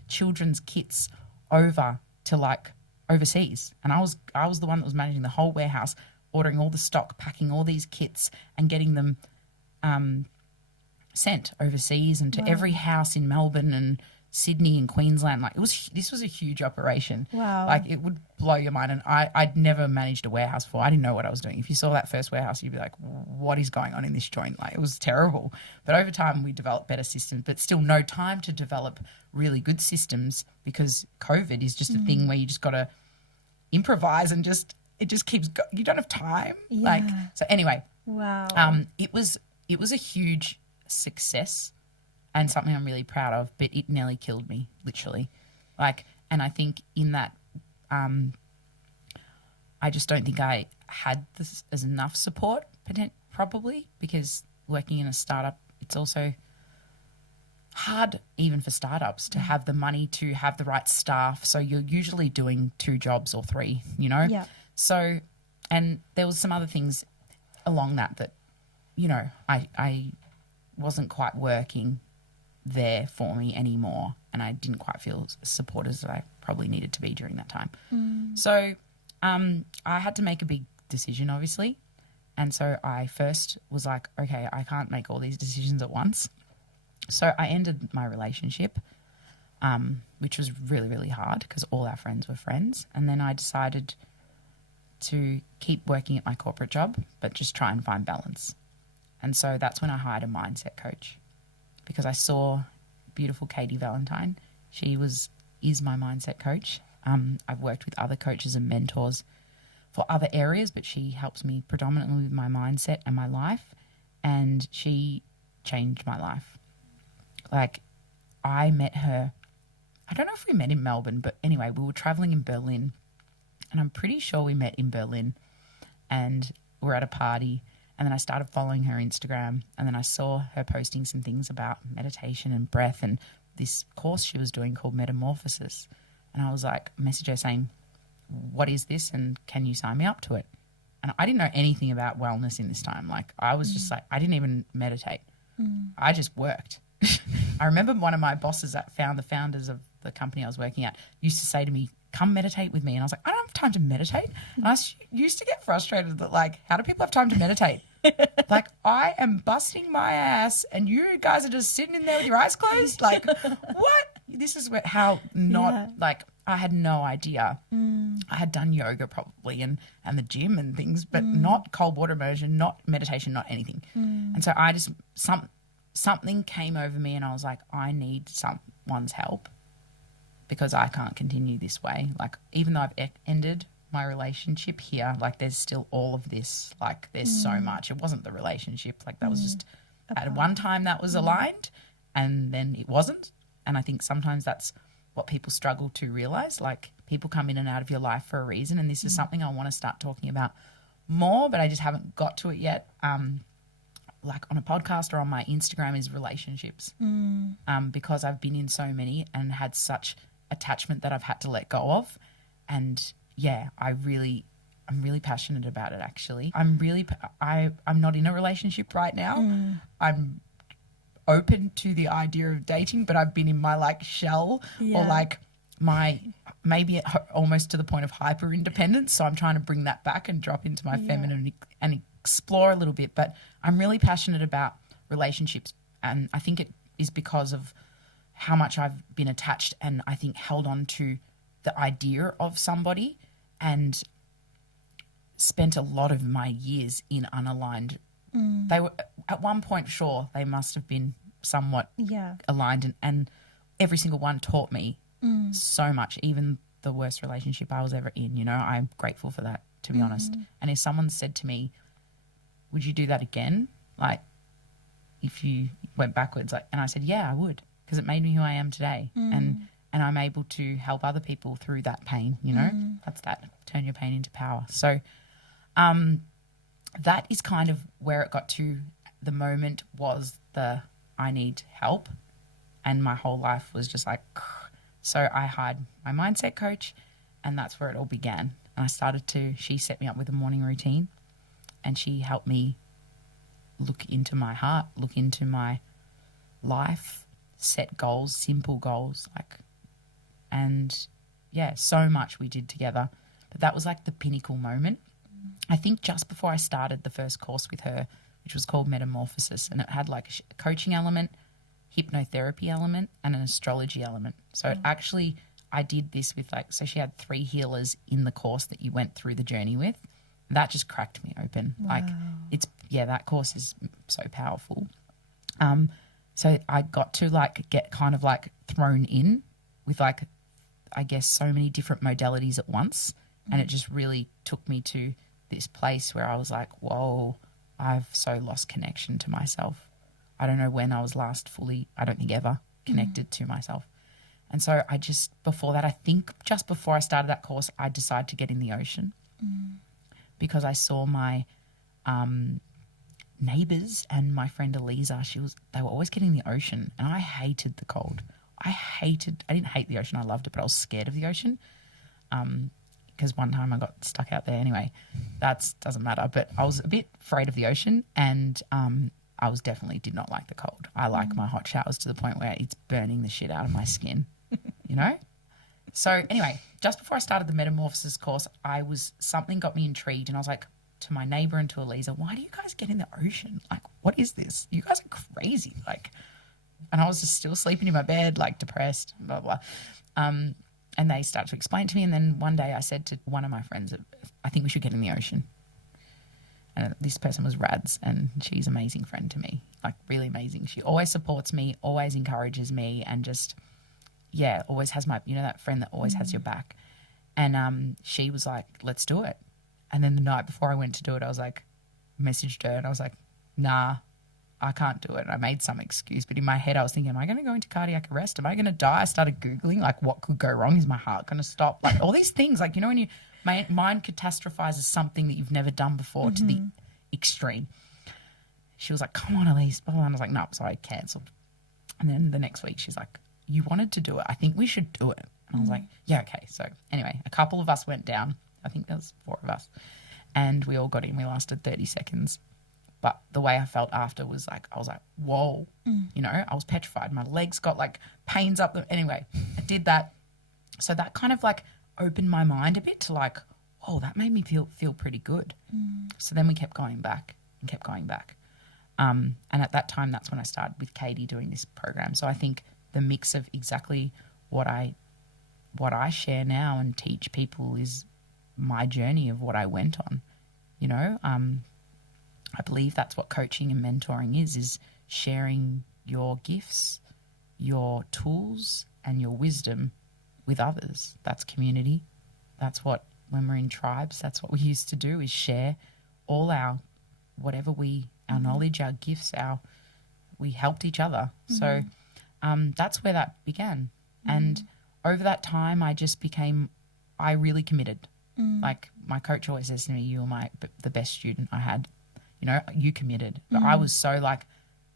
children's kits over to like overseas. And I was the one that was managing the whole warehouse, ordering all the stock, packing all these kits and getting them sent overseas and to every house in Melbourne and Sydney and Queensland. Like, this was a huge operation. Wow. Like, it would blow your mind. And I'd never managed a warehouse before. I didn't know what I was doing. If you saw that first warehouse, you'd be like, what is going on in this joint? Like, it was terrible. But over time we developed better systems, but still no time to develop really good systems, because COVID is just a thing where you just got to improvise and it just keeps you don't have time. Like, so anyway, it was a huge success and something I'm really proud of, but it nearly killed me, literally. Like, and I think in that, I just don't think I had this as enough support, probably, because working in a startup, it's also hard even for startups to have the money, to have the right staff. So you're usually doing 2 jobs or 3, you know? Yeah. So, and there was some other things along that, you know, I wasn't quite working there for me anymore, and I didn't quite feel as supported as I probably needed to be during that time. So I had to make a big decision, obviously. And so I first was like, okay, I can't make all these decisions at once. So I ended my relationship, which was really, really hard because all our friends were friends. And then I decided to keep working at my corporate job, but just try and find balance. And so that's when I hired a mindset coach, because I saw beautiful Katie Valentine. She is my mindset coach. I've worked with other coaches and mentors for other areas, but she helps me predominantly with my mindset and my life. And she changed my life. Like, I met her, I don't know if we met in Melbourne, but anyway, we were traveling in Berlin, and I'm pretty sure we met in Berlin, and we're at a party. And then I started following her Instagram, and then I saw her posting some things about meditation and breath and this course she was doing called Metamorphosis. And I was like, message her saying, what is this, and can you sign me up to it? And I didn't know anything about wellness in this time. Like, I was just like, I didn't even meditate. I just worked. I remember one of my bosses the founders of the company I was working at, used to say to me, come meditate with me. And I was like, I don't have time to meditate. And I used to get frustrated that, like, how do people have time to meditate? Like, I am busting my ass and you guys are just sitting in there with your eyes closed. Like, what? This is how not, like, I had no idea. I had done yoga probably and the gym and things, but not cold water immersion, not meditation, not anything. And so I just, something came over me and I was like, I need someone's help because I can't continue this way. Like, even though I've ended my relationship here, like, there's still all of this. Like, there's so much. It wasn't the relationship. Like, that was just at one time that was aligned and then it wasn't. And I think sometimes that's what people struggle to realize. Like, people come in and out of your life for a reason, and this is something I want to start talking about more, but I just haven't got to it yet. Like on a podcast or on my Instagram, is relationships. Because I've been in so many and had such attachment that I've had to let go of. And yeah, I'm really passionate about it, actually. I'm not in a relationship right now. I'm open to the idea of dating, but I've been in my like shell or like my maybe almost to the point of hyper independence. So I'm trying to bring that back and drop into my feminine and explore a little bit. But I'm really passionate about relationships, and I think it is because of how much I've been attached and I think held on to the idea of somebody, and spent a lot of my years in unaligned. They were at one point, sure, they must have been somewhat aligned, and every single one taught me so much. Even the worst relationship I was ever in, you know, I'm grateful for that, to be honest. And if someone said to me, would you do that again? Like, if you went backwards, like, and I said, yeah, I would, because it made me who I am today. And I'm able to help other people through that pain, you know. That's that, turn your pain into power. So that is kind of where it got to. The moment was the I need help, and my whole life was just like, so I hired my mindset coach, and that's where it all began. And I started to, she set me up with a morning routine, and she helped me look into my heart, look into my life, set goals, simple goals, like, and yeah, so much we did together. But that was like the pinnacle moment. I think just before I started the first course with her, which was called Metamorphosis, and it had like a coaching element, hypnotherapy element, and an astrology element. So it actually, I did this with like, so she had 3 healers in the course that you went through the journey with. That just cracked me open. Wow. Like, it's, yeah, that course is so powerful. So I got to like get kind of like thrown in with like, I guess, so many different modalities at once. And it just really took me to this place where I was like, whoa, I've so lost connection to myself. I don't know when I was last fully, I don't think ever, connected to myself. And so I just, before that, I think just before I started that course, I decided to get in the ocean because I saw my neighbours and my friend Alyce, they were always getting in the ocean, and I hated the cold. I didn't hate the ocean, I loved it, but I was scared of the ocean. Because one time I got stuck out there. Anyway, that doesn't matter. But I was a bit afraid of the ocean, and I definitely did not like the cold. I like my hot showers to the point where it's burning the shit out of my skin, you know? So anyway, just before I started the Metamorphosis course, something got me intrigued, and I was like, to my neighbour and to Eliza, why do you guys get in the ocean? Like, what is this? You guys are crazy. Like, and I was just still sleeping in my bed, like depressed, blah, blah. And they started to explain to me. And then one day I said to one of my friends, I think we should get in the ocean. And this person was Rads, and she's an amazing friend to me, like really amazing. She always supports me, always encourages me, and just, yeah, always has my, you know, that friend that always has your back. And she was like, let's do it. And then the night before I went to do it, I was like, messaged her and I was like, nah, I can't do it. And I made some excuse, but in my head I was thinking, am I going to go into cardiac arrest? Am I going to die? I started Googling, like, what could go wrong? Is my heart going to stop? Like, all these things, like, you know, when my mind catastrophizes something that you've never done before to the extreme. She was like, come on, Alyce, blah, blah. And I was like, no, so I cancelled. And then the next week she's like, you wanted to do it. I think we should do it. And I was like, yeah, okay. So anyway, a couple of us went down. I think there was 4 of us. And we all got in. We lasted 30 seconds. But the way I felt after was like, I was like, whoa, you know, I was petrified. My legs got like pains up them. Anyway, I did that. So that kind of like opened my mind a bit to like, oh, that made me feel pretty good. So then we kept going back and kept going back. And at that time, that's when I started with Katie doing this program. So I think the mix of exactly what I what I share now and teach people is my journey of what I went on. You know, I believe that's what coaching and mentoring is sharing your gifts, your tools, and your wisdom with others. That's community. That's what, when we're in tribes, that's what we used to do, is share all our, whatever our knowledge, our gifts, we helped each other. So that's where that began. And over that time, I really committed. Like, my coach always says to me, you were the best student I had. You know, you committed. But I was so like,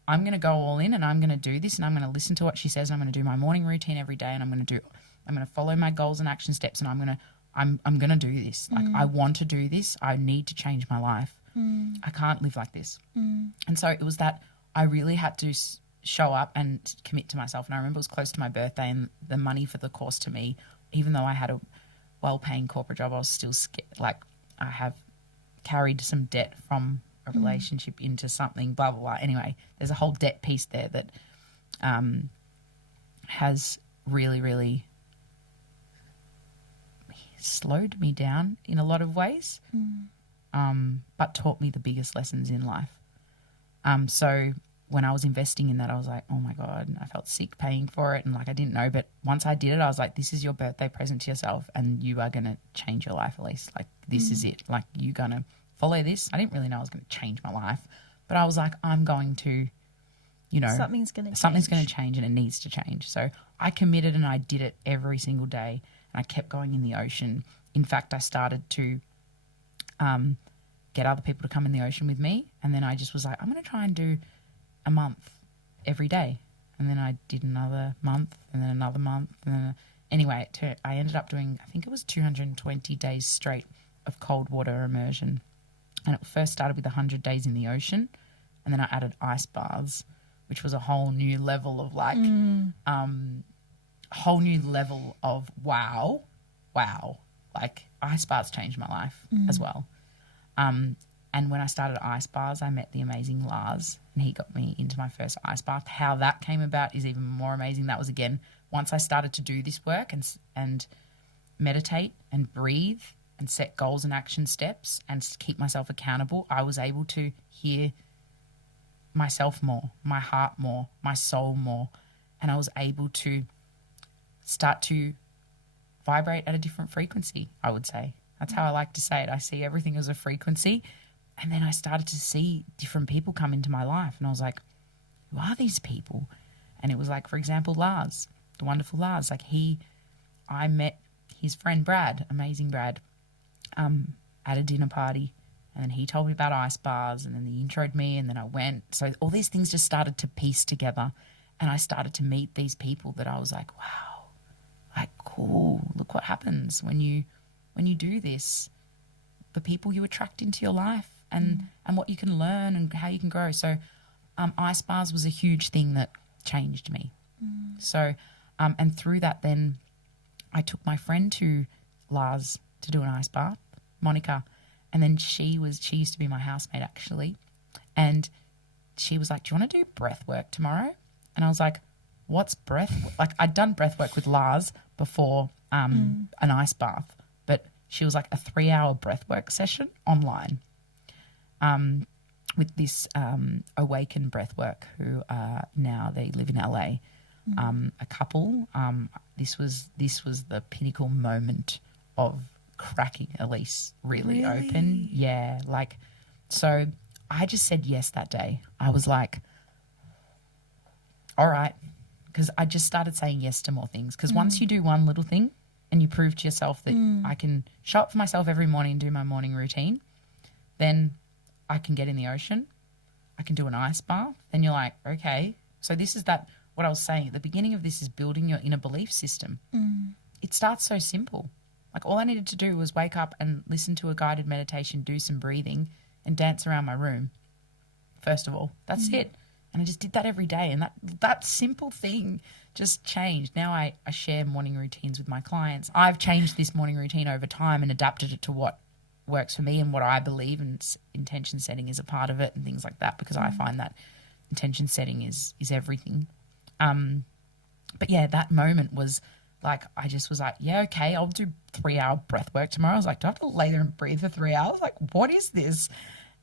I'm going to go all in and I'm going to do this and I'm going to listen to what she says and I'm going to do my morning routine every day and I'm going to follow my goals and action steps and I'm going to do this. Like, I want to do this. I need to change my life. I can't live like this. And so it was that I really had to show up and commit to myself. And I remember it was close to my birthday and the money for the course to me, even though I had a well-paying corporate job, I was still scared. Like, I have carried some debt from a relationship into something, blah, blah, blah. Anyway, there's a whole debt piece there that has really, really slowed me down in a lot of ways, but taught me the biggest lessons in life. So when I was investing in that, I was like, oh my God, I felt sick paying for it. And like, I didn't know, but once I did it, I was like, this is your birthday present to yourself and you are going to change your life, Alyce. Like, this is it. Like, you're going to follow this. I didn't really know I was going to change my life, but I was like, I'm going to, you know, something's going to change and it needs to change. So I committed and I did it every single day and I kept going in the ocean. In fact, I started to get other people to come in the ocean with me. And then I just was like, I'm going to try and do a month every day. And then I did another month and then another month. And then, anyway, I ended up doing, I think it was 220 days straight of cold water immersion. And it first started with 100 days in the ocean. And then I added ice baths, which was a whole new level of like, whole new level of wow. Like, ice baths changed my life as well. And when I started ice baths, I met the amazing Lars and he got me into my first ice bath. How that came about is even more amazing. That was, again, once I started to do this work and meditate and breathe and set goals and action steps and keep myself accountable, I was able to hear myself more, my heart more, my soul more. And I was able to start to vibrate at a different frequency, I would say. That's how I like to say it. I see everything as a frequency. And then I started to see different people come into my life. And I was like, who are these people? And it was like, for example, Lars, the wonderful Lars. Like, I met his friend Brad, amazing Brad, at a dinner party. And then he told me about ice baths and then he introed me and then I went. So all these things just started to piece together. And I started to meet these people that I was like, wow, like, cool. Look what happens when you do this. The people you attract into your life and what you can learn and how you can grow. So ice baths was a huge thing that changed me. So and through that then I took my friend to Lars to do an ice bath, Monica, and then she used to be my housemate actually, and she was like, do you want to do breath work tomorrow? And I was like, what's breath work? Like, I'd done breath work with Lars before an ice bath, but she was like a 3-hour breathwork session online with this Awaken Breathwork who now they live in LA. A couple. This was the pinnacle moment of cracking Alyce really open. Yeah, like, so I just said yes that day. I was like, all right, because I just started saying yes to more things. Because once you do one little thing, and you prove to yourself that I can show up for myself every morning and do my morning routine, then I can get in the ocean, I can do an ice bath, then you're like, okay. So this is what I was saying at the beginning of this is building your inner belief system. It starts so simple. Like, all I needed to do was wake up and listen to a guided meditation, do some breathing and dance around my room. First of all, that's it. And I just did that every day. And that simple thing just changed. Now I share morning routines with my clients. I've changed this morning routine over time and adapted it to what works for me and what I believe, and intention setting is a part of it and things like that, because I find that intention setting is everything. But yeah, that moment was like, I just was like, yeah, okay, I'll do 3-hour breath work tomorrow. I was like, do I have to lay there and breathe for 3 hours? Like, what is this?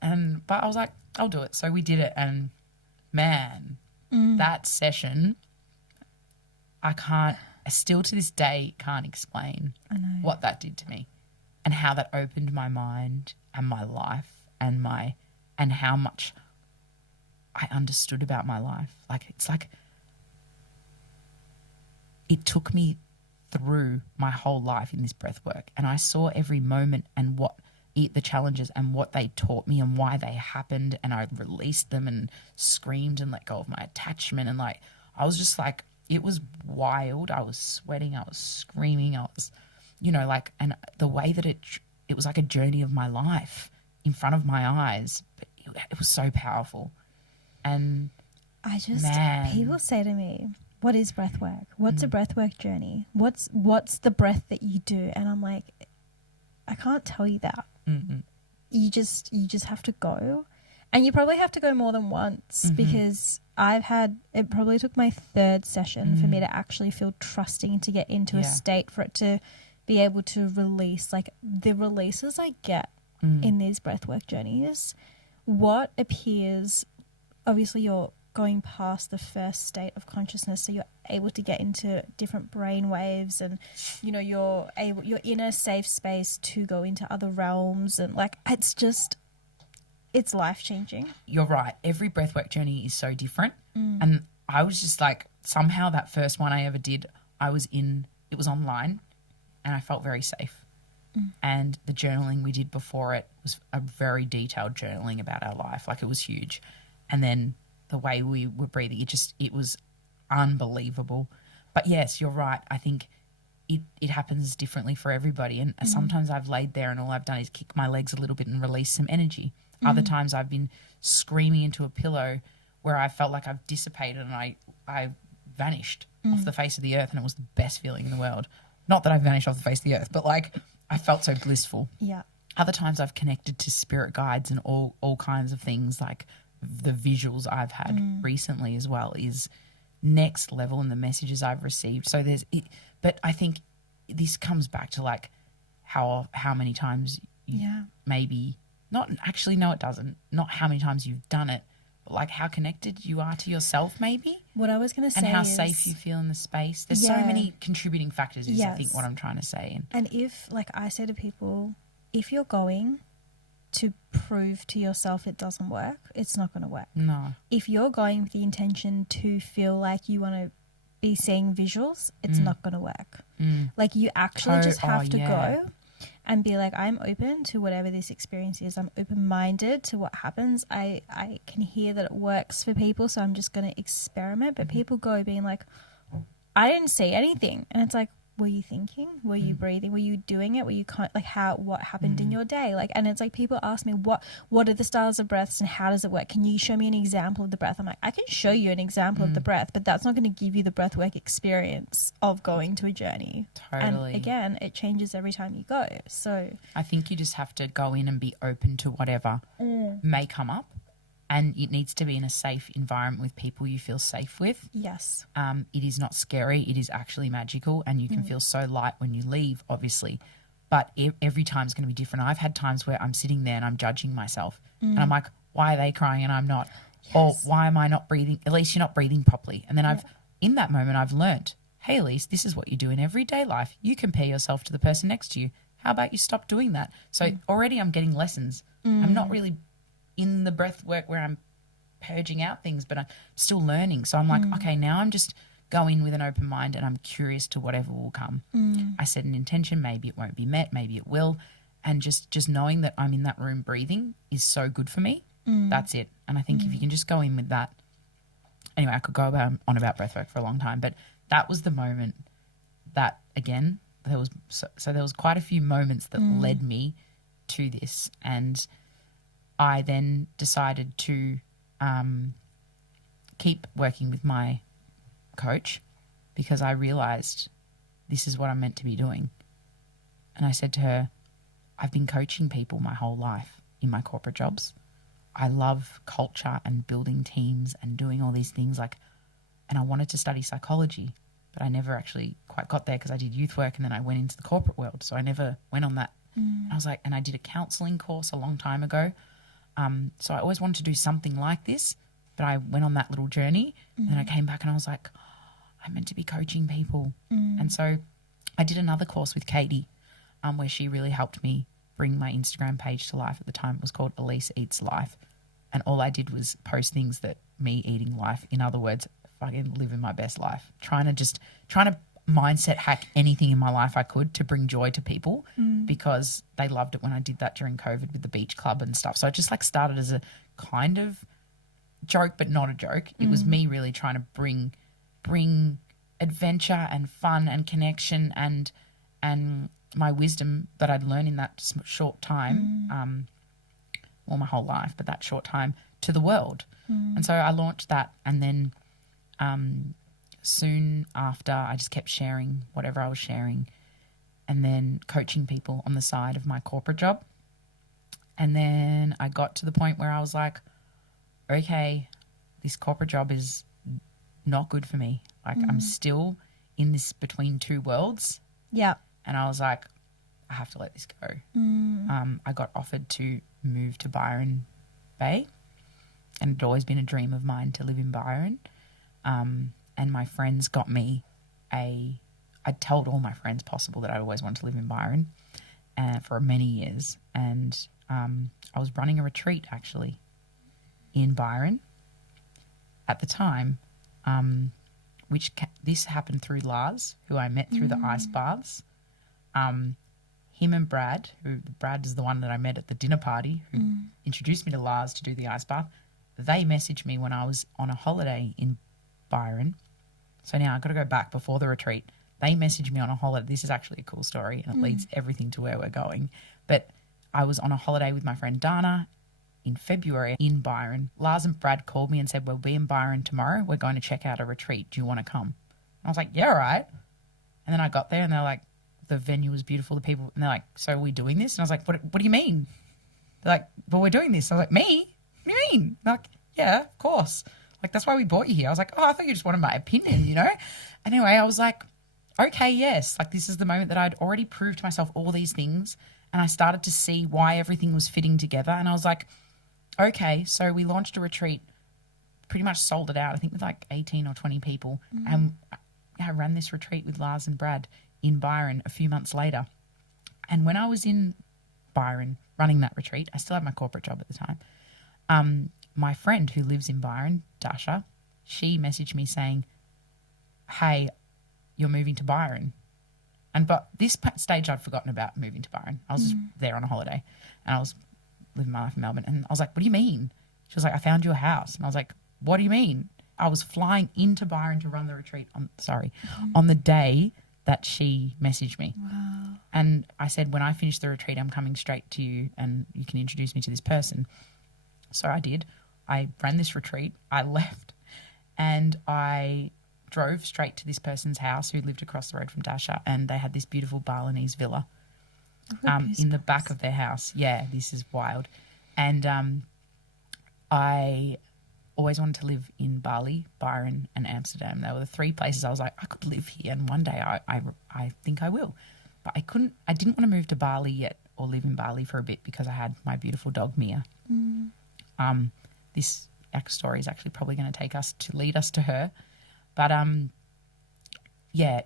But I was like, I'll do it. So we did it. And man, that session, I still to this day can't explain what that did to me and how that opened my mind and my life and how much I understood about my life. Like, it's like it took me through my whole life in this breath work, and I saw every moment and the challenges and what they taught me and why they happened, and I released them and screamed and let go of my attachment, and like I was just like, it was wild. I was sweating, I was screaming, I was, like, and the way that it was like a journey of my life in front of my eyes, but it was so powerful. And people say to me, what is breath work? What's a breath work journey? What's the breath that you do? And I'm like, I can't tell you that. Mm-hmm. You just have to go. And you probably have to go more than once, because it probably took my 3rd session for me to actually feel trusting to get into a state for it to be able to release. Like, the releases I get in these breathwork journeys, what appears, obviously you're going past the first state of consciousness, so you're able to get into different brain waves, and you're in a safe space to go into other realms, and like it's life-changing. You're right. Every breathwork journey is so different. And I was just like, somehow that first one I ever did, it was online, and I felt very safe. And the journaling we did before it was a very detailed journaling about our life. Like, it was huge. And then the way we were breathing, it was unbelievable. But yes, you're right. I think it happens differently for everybody. And sometimes I've laid there and all I've done is kick my legs a little bit and release some energy. Other times I've been screaming into a pillow where I felt like I've dissipated and I vanished off the face of the earth, and it was the best feeling in the world. Not that I vanished off the face of the earth, but like I felt so blissful. Yeah. Other times I've connected to spirit guides and all kinds of things. Like, the visuals I've had recently as well is next level, in the messages I've received. So but I think this comes back to like how many times you maybe not actually, no, it doesn't. Not how many times you've done it, but like how connected you are to yourself, maybe. What I was going to say, and how safe you feel in the space. There's so many contributing factors. Is I think what I'm trying to say. And if, like I say to people, if you're going to prove to yourself it doesn't work, it's not going to work. No. If you're going with the intention to feel like you want to be seeing visuals, it's not going to work. Like, you actually just have to go and be like, I'm open to whatever this experience is. I'm open-minded to what happens. I can hear that it works for people, so I'm just going to experiment. But people go being like, I didn't see anything. And it's like, were you thinking? Were you breathing? Were you doing it? Were you what happened in your day? Like, and it's like, people ask me, what are the styles of breaths and how does it work? Can you show me an example of the breath? I'm like, I can show you an example of the breath, but that's not going to give you the breathwork experience of going to a journey. Totally. And again, it changes every time you go. So I think you just have to go in and be open to whatever may come up. And it needs to be in a safe environment with people you feel safe with. Yes. It is not scary. It is actually magical, and you can feel so light when you leave, obviously. But every time is going to be different. I've had times where I'm sitting there and I'm judging myself. And I'm like, why are they crying and I'm not? Yes. Or why am I not breathing? At least you're not breathing properly. And then in that moment, I've learnt, hey, Alyce, this is what you do in everyday life. You compare yourself to the person next to you. How about you stop doing that? So already I'm getting lessons. I'm not really in the breath work where I'm purging out things, but I'm still learning. So I'm like, okay, now I'm just go in with an open mind and I'm curious to whatever will come. I set an intention, maybe it won't be met, maybe it will. And just knowing that I'm in that room breathing is so good for me. That's it. And I think if you can just go in with that. Anyway, I could go on about breathwork for a long time, but that was the moment that, again, there was quite a few moments that led me to this. And I then decided to keep working with my coach because I realised this is what I'm meant to be doing. And I said to her, I've been coaching people my whole life in my corporate jobs. I love culture and building teams and doing all these things, and I wanted to study psychology. but I never actually quite got there because I did youth work and then I went into the corporate world. So I never went on that. I was like, and I did a counselling course a long time ago. So I always wanted to do something like this, but I went on that little journey and then I came back and I was like, oh, I'm meant to be coaching people. And so I did another course with Katie where she really helped me bring my Instagram page to life. At the time it was called Alyce Eats Life. And all I did was post things that me eating life, in other words, fucking living my best life, trying to mindset hack anything in my life I could to bring joy to people because they loved it when I did that during COVID with the beach club and stuff. So it just like started as a kind of joke, but not a joke. It was me really trying to bring adventure and fun and connection and my wisdom that I'd learned in that short time, well, my whole life, but that short time, to the world. And so I launched that, and then soon after I just kept sharing whatever I was sharing and then coaching people on the side of my corporate job. And then I got to the point where I was like, okay, this corporate job is not good for me. Like I'm still in this between two worlds. Yeah. And I was like, I have to let this go. I got offered to move to Byron Bay, and it'd always been a dream of mine to live in Byron. And my friends got me I told all my friends possible that I always wanted to live in Byron for many years. And I was running a retreat actually in Byron at the time, this happened through Lars, who I met through the ice baths. Him and Brad is the one that I met at the dinner party who introduced me to Lars to do the ice bath. They messaged me when I was on a holiday in Byron. So now I've got to go back before the retreat. They messaged me on a holiday. This is actually a cool story and it leads everything to where we're going. But I was on a holiday with my friend Dana in February in Byron. Lars and Brad called me and said, we'll be in Byron tomorrow. We're going to check out a retreat. Do you want to come? And I was like, yeah, all right. And then I got there and they're like, the venue was beautiful. The people, and they're like, so are we doing this? And I was like, what do you mean? They're like, well, we're doing this. I was like, me? What do you mean? They're like, yeah, of course. Like, that's why we brought you here. I was like, oh, I thought you just wanted my opinion, you know? Anyway, I was like, okay, yes. Like, this is the moment that I'd already proved to myself all these things. And I started to see why everything was fitting together. And I was like, okay, so we launched a retreat, pretty much sold it out, I think with like 18 or 20 people. And I ran this retreat with Lars and Brad in Byron a few months later. And when I was in Byron running that retreat, I still had my corporate job at the time. My friend who lives in Byron, Dasha, she messaged me saying, hey, you're moving to Byron. But this stage I'd forgotten about moving to Byron. I was just there on a holiday and I was living my life in Melbourne. And I was like, what do you mean? She was like, I found you a house. And I was like, what do you mean? I was flying into Byron to run the retreat on the day that she messaged me. Wow. And I said, when I finish the retreat, I'm coming straight to you and you can introduce me to this person. So I did. I ran this retreat. I left and I drove straight to this person's house who lived across the road from Dasha, and they had this beautiful Balinese villa in the back of their house. Yeah, this is wild. And I always wanted to live in Bali, Byron and Amsterdam. They were the three places I was like, I could live here and one day I think I will. But I didn't want to move to Bali yet or live in Bali for a bit because I had my beautiful dog Mia. This story is actually probably going to lead us to her. But yeah,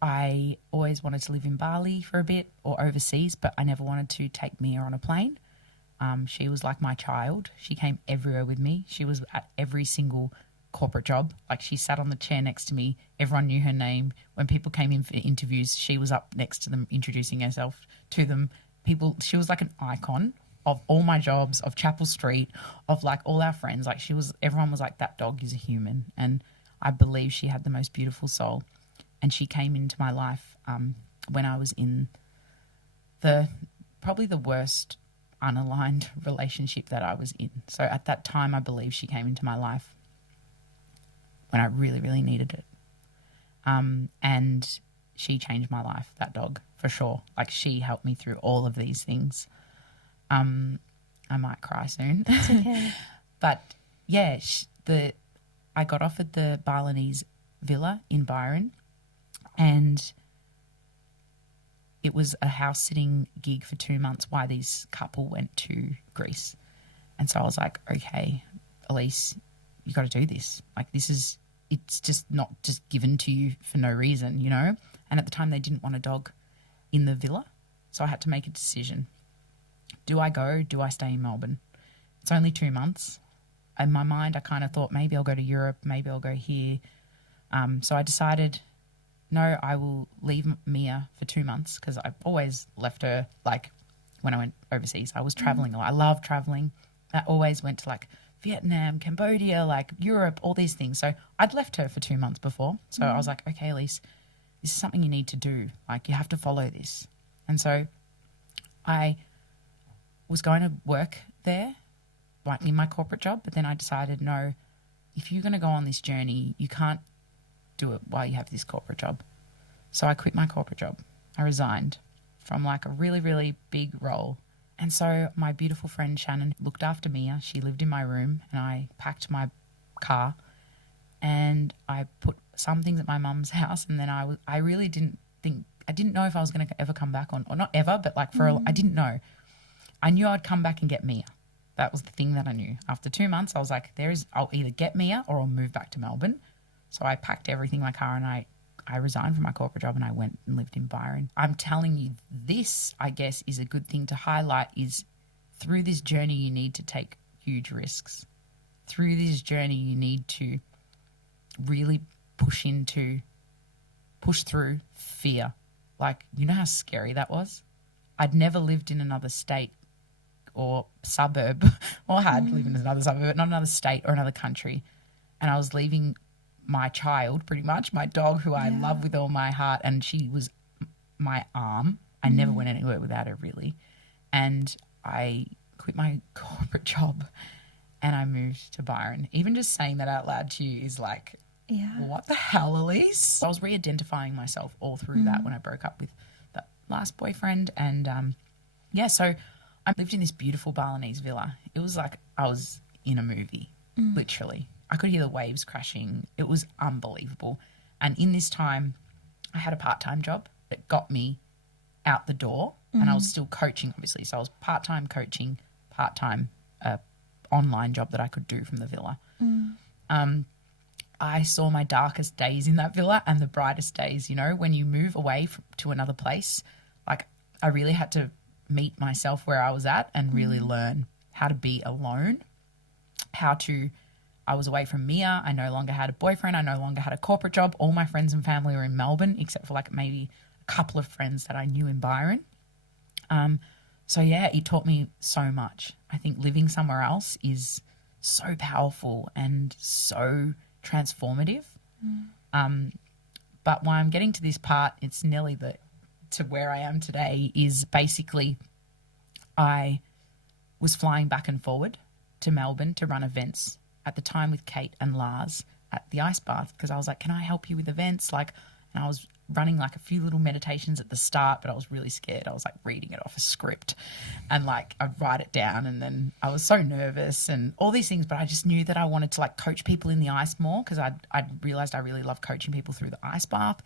I always wanted to live in Bali for a bit or overseas, but I never wanted to take Mia on a plane. She was like my child. She came everywhere with me. She was at every single corporate job. Like, she sat on the chair next to me. Everyone knew her name. When people came in for interviews, she was up next to them, introducing herself to them. She was like an icon of all my jobs, of Chapel Street, of like all our friends. Like, everyone was like, that dog is a human. And I believe she had the most beautiful soul. And she came into my life when I was in probably the worst unaligned relationship that I was in. So at that time, I believe she came into my life when I really, really needed it. And she changed my life, that dog, for sure. Like, she helped me through all of these things. I might cry soon. That's okay. But yeah, I got offered the Balinese villa in Byron, And it was a house sitting gig for 2 months while this couple went to Greece. And so I was like, okay, Alyce, you got to do this. Like, it's just not just given to you for no reason, you know? And at the time they didn't want a dog in the villa. So I had to make a decision. Do I go? Do I stay in Melbourne? It's only 2 months. In my mind, I kind of thought maybe I'll go to Europe, maybe I'll go here. So I decided, no, I will leave Mia for 2 months, because I've always left her, like, when I went overseas. I was traveling a lot. I love traveling. I always went to, like, Vietnam, Cambodia, like Europe, all these things. So I'd left her for 2 months before. So I was like, okay, Alyce, this is something you need to do. Like, you have to follow this. And so I was going to work there, like in my corporate job, but then I decided, no, if you're going to go on this journey, you can't do it while you have this corporate job. So I quit my corporate job. I resigned from like a really, really big role. And so my beautiful friend Shannon looked after Mia. She lived in my room, and I packed my car and I put some things at my mum's house. And then I really didn't know if I was going to ever come back or not ever, but like I didn't know. I knew I'd come back and get Mia. That was the thing that I knew. After 2 months, I was like, I'll either get Mia or I'll move back to Melbourne. So I packed everything in my car and I resigned from my corporate job and I went and lived in Byron. I'm telling you, this, I guess, is a good thing to highlight, is through this journey you need to take huge risks. Through this journey you need to really push through fear. Like, you know how scary that was? I'd never lived in another state or suburb, or had lived in another suburb, but not another state or another country. And I was leaving my child, pretty much, my dog, who I love with all my heart, and she was my arm. I never went anywhere without her, really. And I quit my corporate job and I moved to Byron. Even just saying that out loud to you is like, what the hell, Alyce? I was re-identifying myself all through that when I broke up with that last boyfriend. And so I lived in this beautiful Balinese villa. It was like I was in a movie, literally. I could hear the waves crashing. It was unbelievable. And in this time, I had a part-time job that got me out the door, and I was still coaching, obviously. So I was part-time coaching, part-time online job that I could do from the villa. I saw my darkest days in that villa and the brightest days. You know, when you move away to another place, like, I really had to meet myself where I was at and really learn how to be alone, I was away from Mia. I no longer had a boyfriend. I no longer had a corporate job. All my friends and family were in Melbourne, except for like maybe a couple of friends that I knew in Byron. So yeah, it taught me so much. I think living somewhere else is so powerful and so transformative. But while I'm getting to this part, it's nearly to where I am today, is basically I was flying back and forward to Melbourne to run events at the time with Kate and Lars at the ice bath, because I was like, can I help you with events? Like, and I was running like a few little meditations at the start, but I was really scared. I was like reading it off a script and like I'd write it down, and then I was so nervous and all these things, but I just knew that I wanted to like coach people in the ice more, because I'd realised I really love coaching people through the ice bath,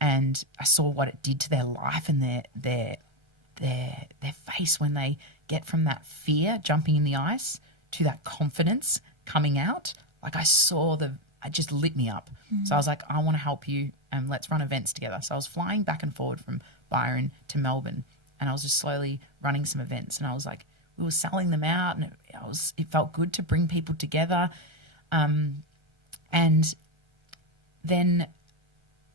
and I saw what it did to their life and their face when they get from that fear jumping in the ice to that confidence coming out. Like, it just lit me up. So I was like, I want to help you and let's run events together. So I was flying back and forward from Byron to Melbourne, and I was just slowly running some events, and I was like, we were selling them out, and it felt good to bring people together. And then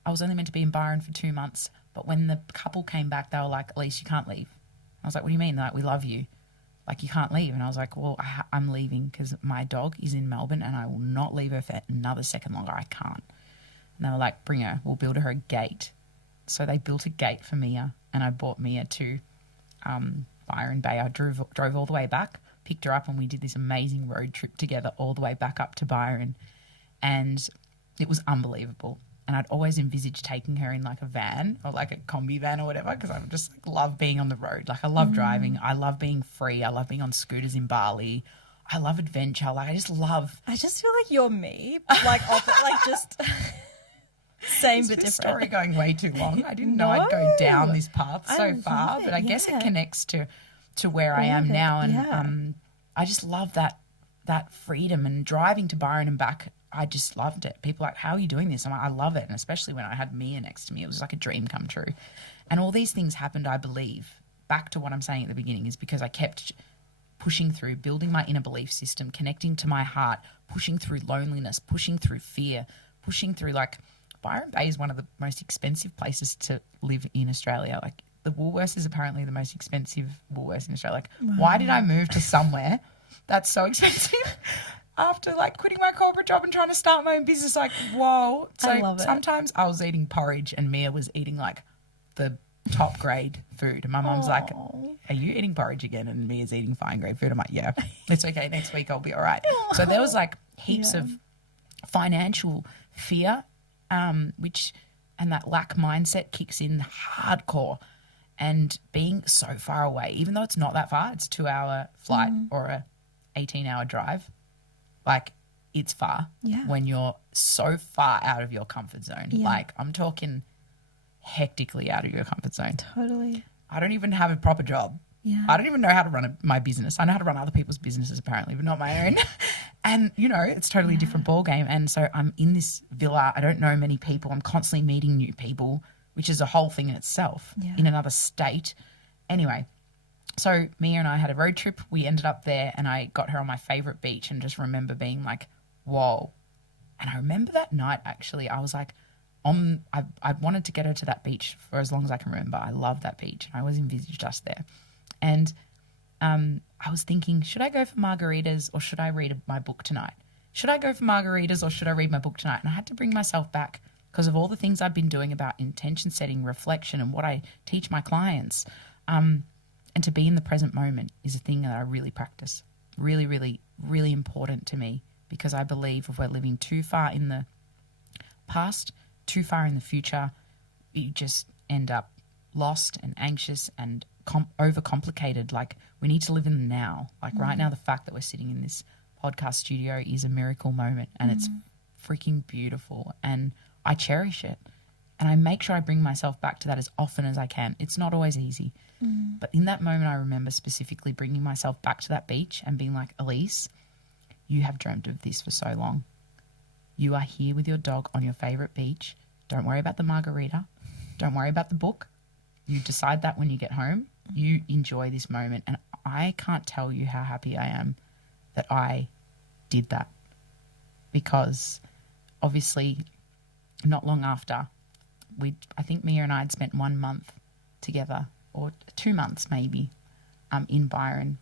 I was only meant to be in Byron for 2 months, but when the couple came back, they were like, Alyce, you can't leave. I was like, what do you mean? They're like, we love you. Like, you can't leave. And I was like, well, I'm leaving because my dog is in Melbourne and I will not leave her for another second longer. I can't. And they were like, bring her. We'll build her a gate. So they built a gate for Mia, and I brought Mia to Byron Bay. I drove all the way back, picked her up, and we did this amazing road trip together all the way back up to Byron. And it was unbelievable. And I'd always envisaged taking her in like a van or like a combi van or whatever, because I just like love being on the road. Like, I love driving. I love being free. I love being on scooters in Bali. I love adventure. Like, I just feel like you're me. Like, just Same but This different. story going way too long. I didn't know I'd go down this path I so love far, it, but I guess yeah. it connects to where I All am of it, now. And yeah. I just love that freedom, and driving to Byron and back. I just loved it. People are like, how are you doing this? I'm like, I love it. And especially when I had Mia next to me, it was like a dream come true. And all these things happened, I believe, back to what I'm saying at the beginning, is because I kept pushing through, building my inner belief system, connecting to my heart, pushing through loneliness, pushing through fear, pushing through, like, Byron Bay is one of the most expensive places to live in Australia. Like, the Woolworths is apparently the most expensive Woolworths in Australia. Like, why did I move to somewhere that's so expensive after, like, quitting my corporate job and trying to start my own business? Like, whoa. So I love it. sometimes I was eating porridge and Mia was eating, like, the top grade food. And my mum's like, are you eating porridge again? And Mia's eating fine grade food. I'm like, yeah, it's okay. Next week I'll be all right. So there was, like, heaps of financial fear, and that lack mindset kicks in hardcore. And being so far away, even though it's not that far, it's a 2-hour flight or a 18-hour drive, like, it's far when you're so far out of your comfort zone. Yeah. Like, I'm talking hectically out of your comfort zone. Totally. I don't even have a proper job. Yeah. I don't even know how to run my business. I know how to run other people's businesses apparently, but not my own. And, you know, it's totally a different ball game. And so I'm in this villa. I don't know many people. I'm constantly meeting new people, which is a whole thing in itself, in another state. Anyway, so Mia and I had a road trip. We ended up there and I got her on my favourite beach and just remember being like, whoa. And I remember that night, actually, I was like, I wanted to get her to that beach for as long as I can remember. I love that beach. And I always envisaged us there. And I was thinking, should I go for margaritas or should I read my book tonight? Should I go for margaritas or should I read my book tonight? And I had to bring myself back because of all the things I've been doing about intention setting, reflection, and what I teach my clients. And to be in the present moment is a thing that I really practice. Really, really, really important to me, because I believe if we're living too far in the past, too far in the future, you just end up lost and anxious and overcomplicated. Like, we need to live in the now. Like, right now, the fact that we're sitting in this podcast studio is a miracle moment, and it's freaking beautiful, and I cherish it. And I make sure I bring myself back to that as often as I can. It's not always easy. But in that moment, I remember specifically bringing myself back to that beach and being like, Alyce, you have dreamt of this for so long. You are here with your dog on your favourite beach. Don't worry about the margarita. Don't worry about the book. You decide that when you get home. You enjoy this moment. And I can't tell you how happy I am that I did that. Because obviously not long after, I think Mia and I had spent 1 month together, or 2 months maybe, in Byron.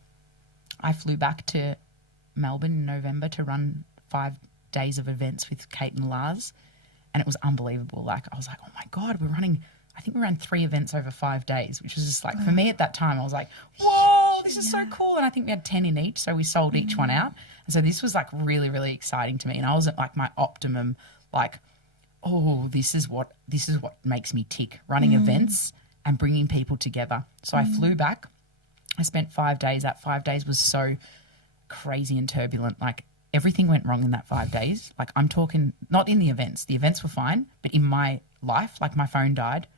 I flew back to Melbourne in November to run 5 days of events with Kate and Lars, and it was unbelievable. Like, I was like, oh my God, I think we ran 3 events over 5 days, which was just like, for me at that time, I was like, whoa, this is so cool. And I think we had 10 in each, so we sold each one out. And so this was like really, really exciting to me. And I was at like my optimum, like, oh, this is what makes me tick, running events and bringing people together. So I flew back. I spent 5 days. That 5 days was so crazy and turbulent. Like, everything went wrong in that 5 days. Like, I'm talking not in the events. The events were fine, but in my life, like, my phone died.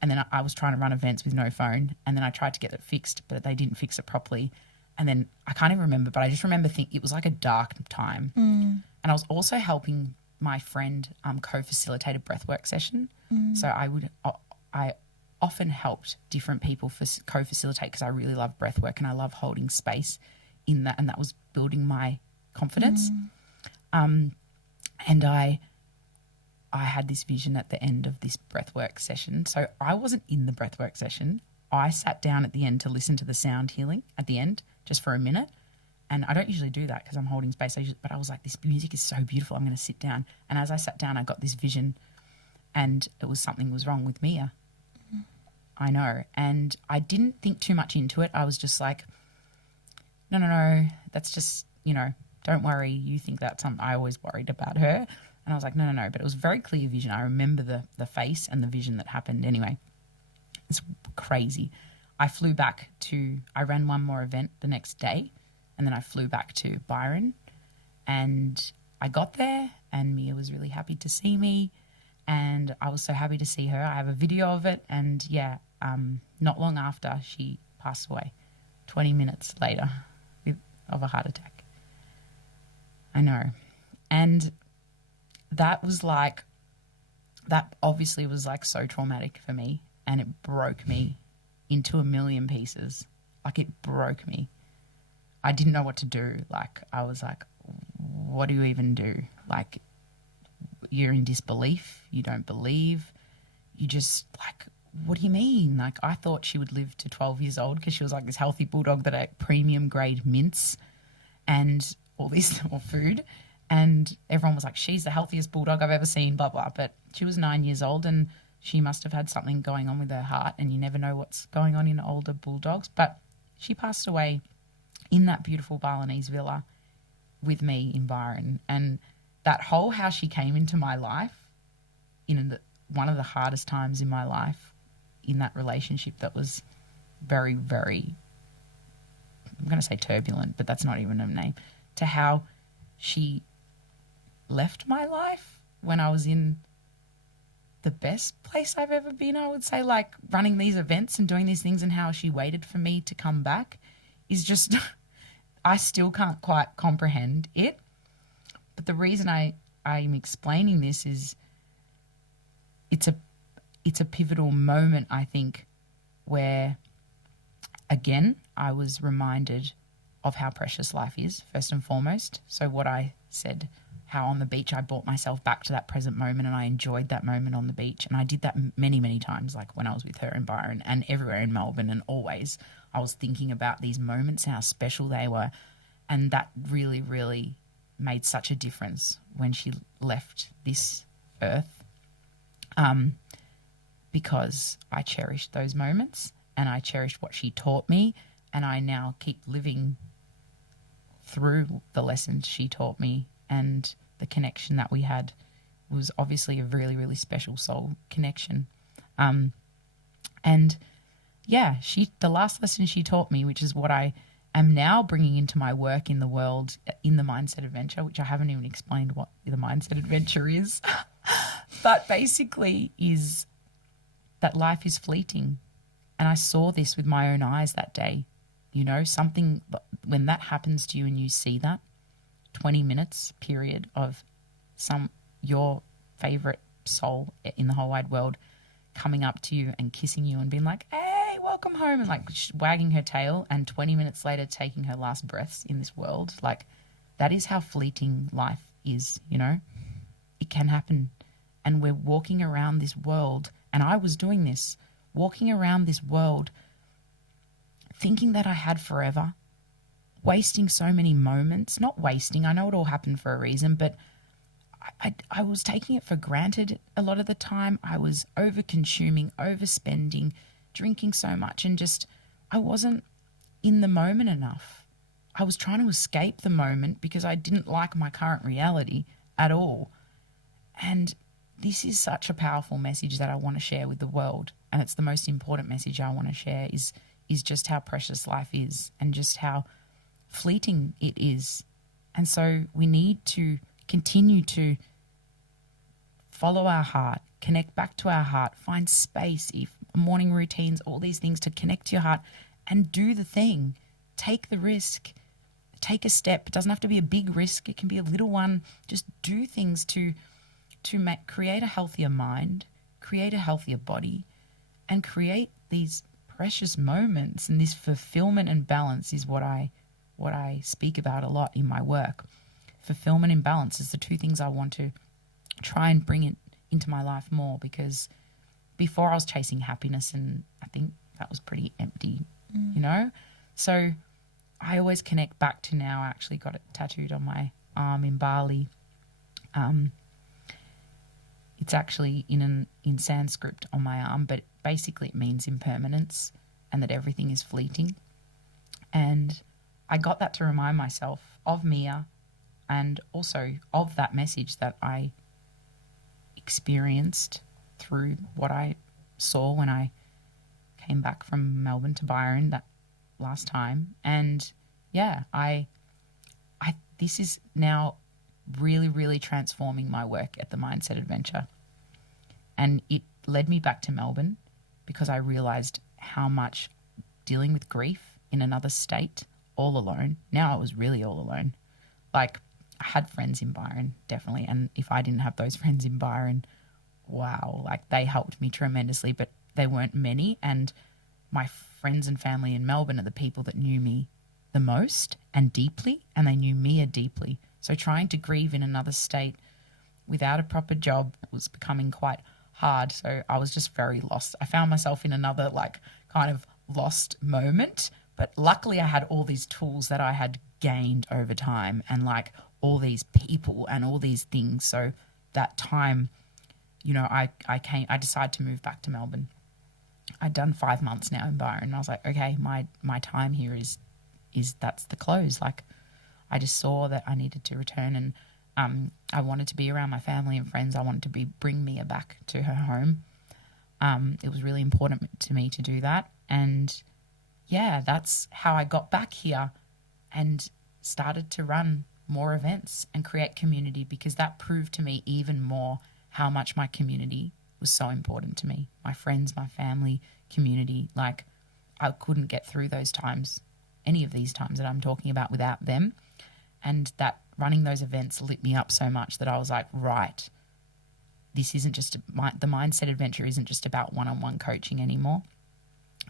And then I was trying to run events with no phone. And then I tried to get it fixed, but they didn't fix it properly. And then I can't even remember, but I just remember thinking it was like a dark time. And I was also helping my friend co-facilitate a breathwork session. So I often helped different people co-facilitate because I really love breathwork and I love holding space in that. And that was building my confidence. And I had this vision at the end of this breathwork session. So I wasn't in the breathwork session. I sat down at the end to listen to the sound healing at the end, just for a minute. And I don't usually do that because I'm holding space. But I was like, this music is so beautiful. I'm going to sit down. And as I sat down, I got this vision, and it was something was wrong with Mia. I know. And I didn't think too much into it. I was just like, no, that's just, don't worry. You think that's something. I always worried about her. And I was like, no. But it was a very clear vision. I remember the face and the vision that happened. Anyway, it's crazy. I ran one more event the next day, and then I flew back to Byron, and I got there and Mia was really happy to see me. And I was so happy to see her. I have a video of it. And yeah, not long after she passed away, 20 minutes later of a heart attack. I know. And that obviously was like so traumatic for me, and it broke me into a million pieces. Like, it broke me. I didn't know what to do. Like, I was like, what do you even do? Like, you're in disbelief. You don't believe. You just like, what do you mean? Like, I thought she would live to 12 years old because she was like this healthy bulldog that ate premium grade mints and all this food. And everyone was like, she's the healthiest bulldog I've ever seen, blah, blah. But she was 9 years old and she must have had something going on with her heart, and you never know what's going on in older bulldogs. But she passed away in that beautiful Balinese villa with me in Byron. And that whole how she came into my life in one of the hardest times in my life, in that relationship that was very, very, I'm going to say turbulent, but that's not even a name, to how she left my life when I was in the best place I've ever been, I would say, like running these events and doing these things, and how she waited for me to come back is just, I still can't quite comprehend it. But the reason I'm explaining this is it's a pivotal moment, I think, where, again, I was reminded of how precious life is, first and foremost. So what I said, how on the beach I brought myself back to that present moment, and I enjoyed that moment on the beach. And I did that many, many times, like when I was with her in Byron and everywhere in Melbourne, and always I was thinking about these moments, how special they were. And that really, really made such a difference when she left this earth, because I cherished those moments and I cherished what she taught me, and I now keep living through the lessons she taught me. And the connection that we had was obviously a really, really special soul connection. And yeah, the last lesson she taught me, which is what I am now bringing into my work in the world, in the Mindset Adventure, which I haven't even explained what the Mindset Adventure is, but basically is that life is fleeting. And I saw this with my own eyes that day. You know, something, when that happens to you and you see that 20 minutes period of your favorite soul in the whole wide world coming up to you and kissing you and being like, hey, welcome home, and like wagging her tail, and 20 minutes later taking her last breaths in this world, like, that is how fleeting life is, you know? It can happen. And we're walking around this world, and I was doing this, walking around this world thinking that I had forever, wasting so many moments. Not wasting, I know it all happened for a reason, but I was taking it for granted a lot of the time. I was over-consuming, overspending, drinking so much, and just, I wasn't in the moment enough. I was trying to escape the moment because I didn't like my current reality at all. And this is such a powerful message that I want to share with the world. And it's the most important message I want to share is just how precious life is and just how fleeting it is. And so we need to continue to follow our heart, connect back to our heart, find space, if morning routines, all these things to connect to your heart and do the thing. Take the risk. Take a step. It doesn't have to be a big risk. It can be a little one. Just do things to create a healthier mind, create a healthier body, and create these precious moments. And this fulfillment and balance is what I speak about a lot in my work. Fulfillment and balance is the two things I want to try and bring it into my life more, because before I was chasing happiness, and I think that was pretty empty, you know? So I always connect back to, now I actually got it tattooed on my arm in Bali. It's actually in Sanskrit on my arm, but basically it means impermanence and that everything is fleeting. And I got that to remind myself of Mia, and also of that message that I experienced through what I saw when I came back from Melbourne to Byron that last time. And yeah, this is now really, really transforming my work at the Mindset Adventure. And it led me back to Melbourne because I realised how much dealing with grief in another state all alone. Now I was really all alone. Like, I had friends in Byron, definitely. And if I didn't have those friends in Byron, wow, like they helped me tremendously, but they weren't many. And my friends and family in Melbourne are the people that knew me the most and deeply, and they knew Mia deeply. So trying to grieve in another state without a proper job was becoming quite hard. So I was just very lost. I found myself in another like kind of lost moment, but luckily I had all these tools that I had gained over time and like all these people and all these things. So that time, you know, I decided to move back to Melbourne. I'd done 5 months now in Byron, and I was like, okay, my time here is that's the close. Like, I just saw that I needed to return, and I wanted to be around my family and friends. I wanted to bring Mia back to her home. It was really important to me to do that, and yeah, that's how I got back here and started to run more events and create community, because that proved to me even more how much my community was so important to me. My friends, my family, community. Like, I couldn't get through those times, any of these times that I'm talking about, without them. And that running those events lit me up so much that I was like, right, this isn't just the mindset adventure isn't just about one-on-one coaching anymore.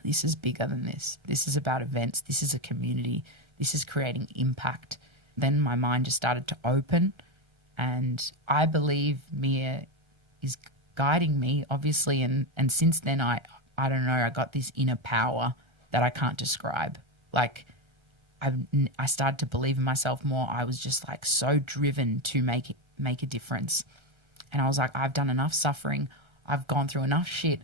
This is bigger than this. This is about events. This is a community. This is creating impact. Then my mind just started to open, and I believe Mia is guiding me, obviously, and since then I don't know, I got this inner power that I can't describe. Like, I started to believe in myself more. I was just like so driven to make a difference, and I was like, I've done enough suffering, I've gone through enough shit,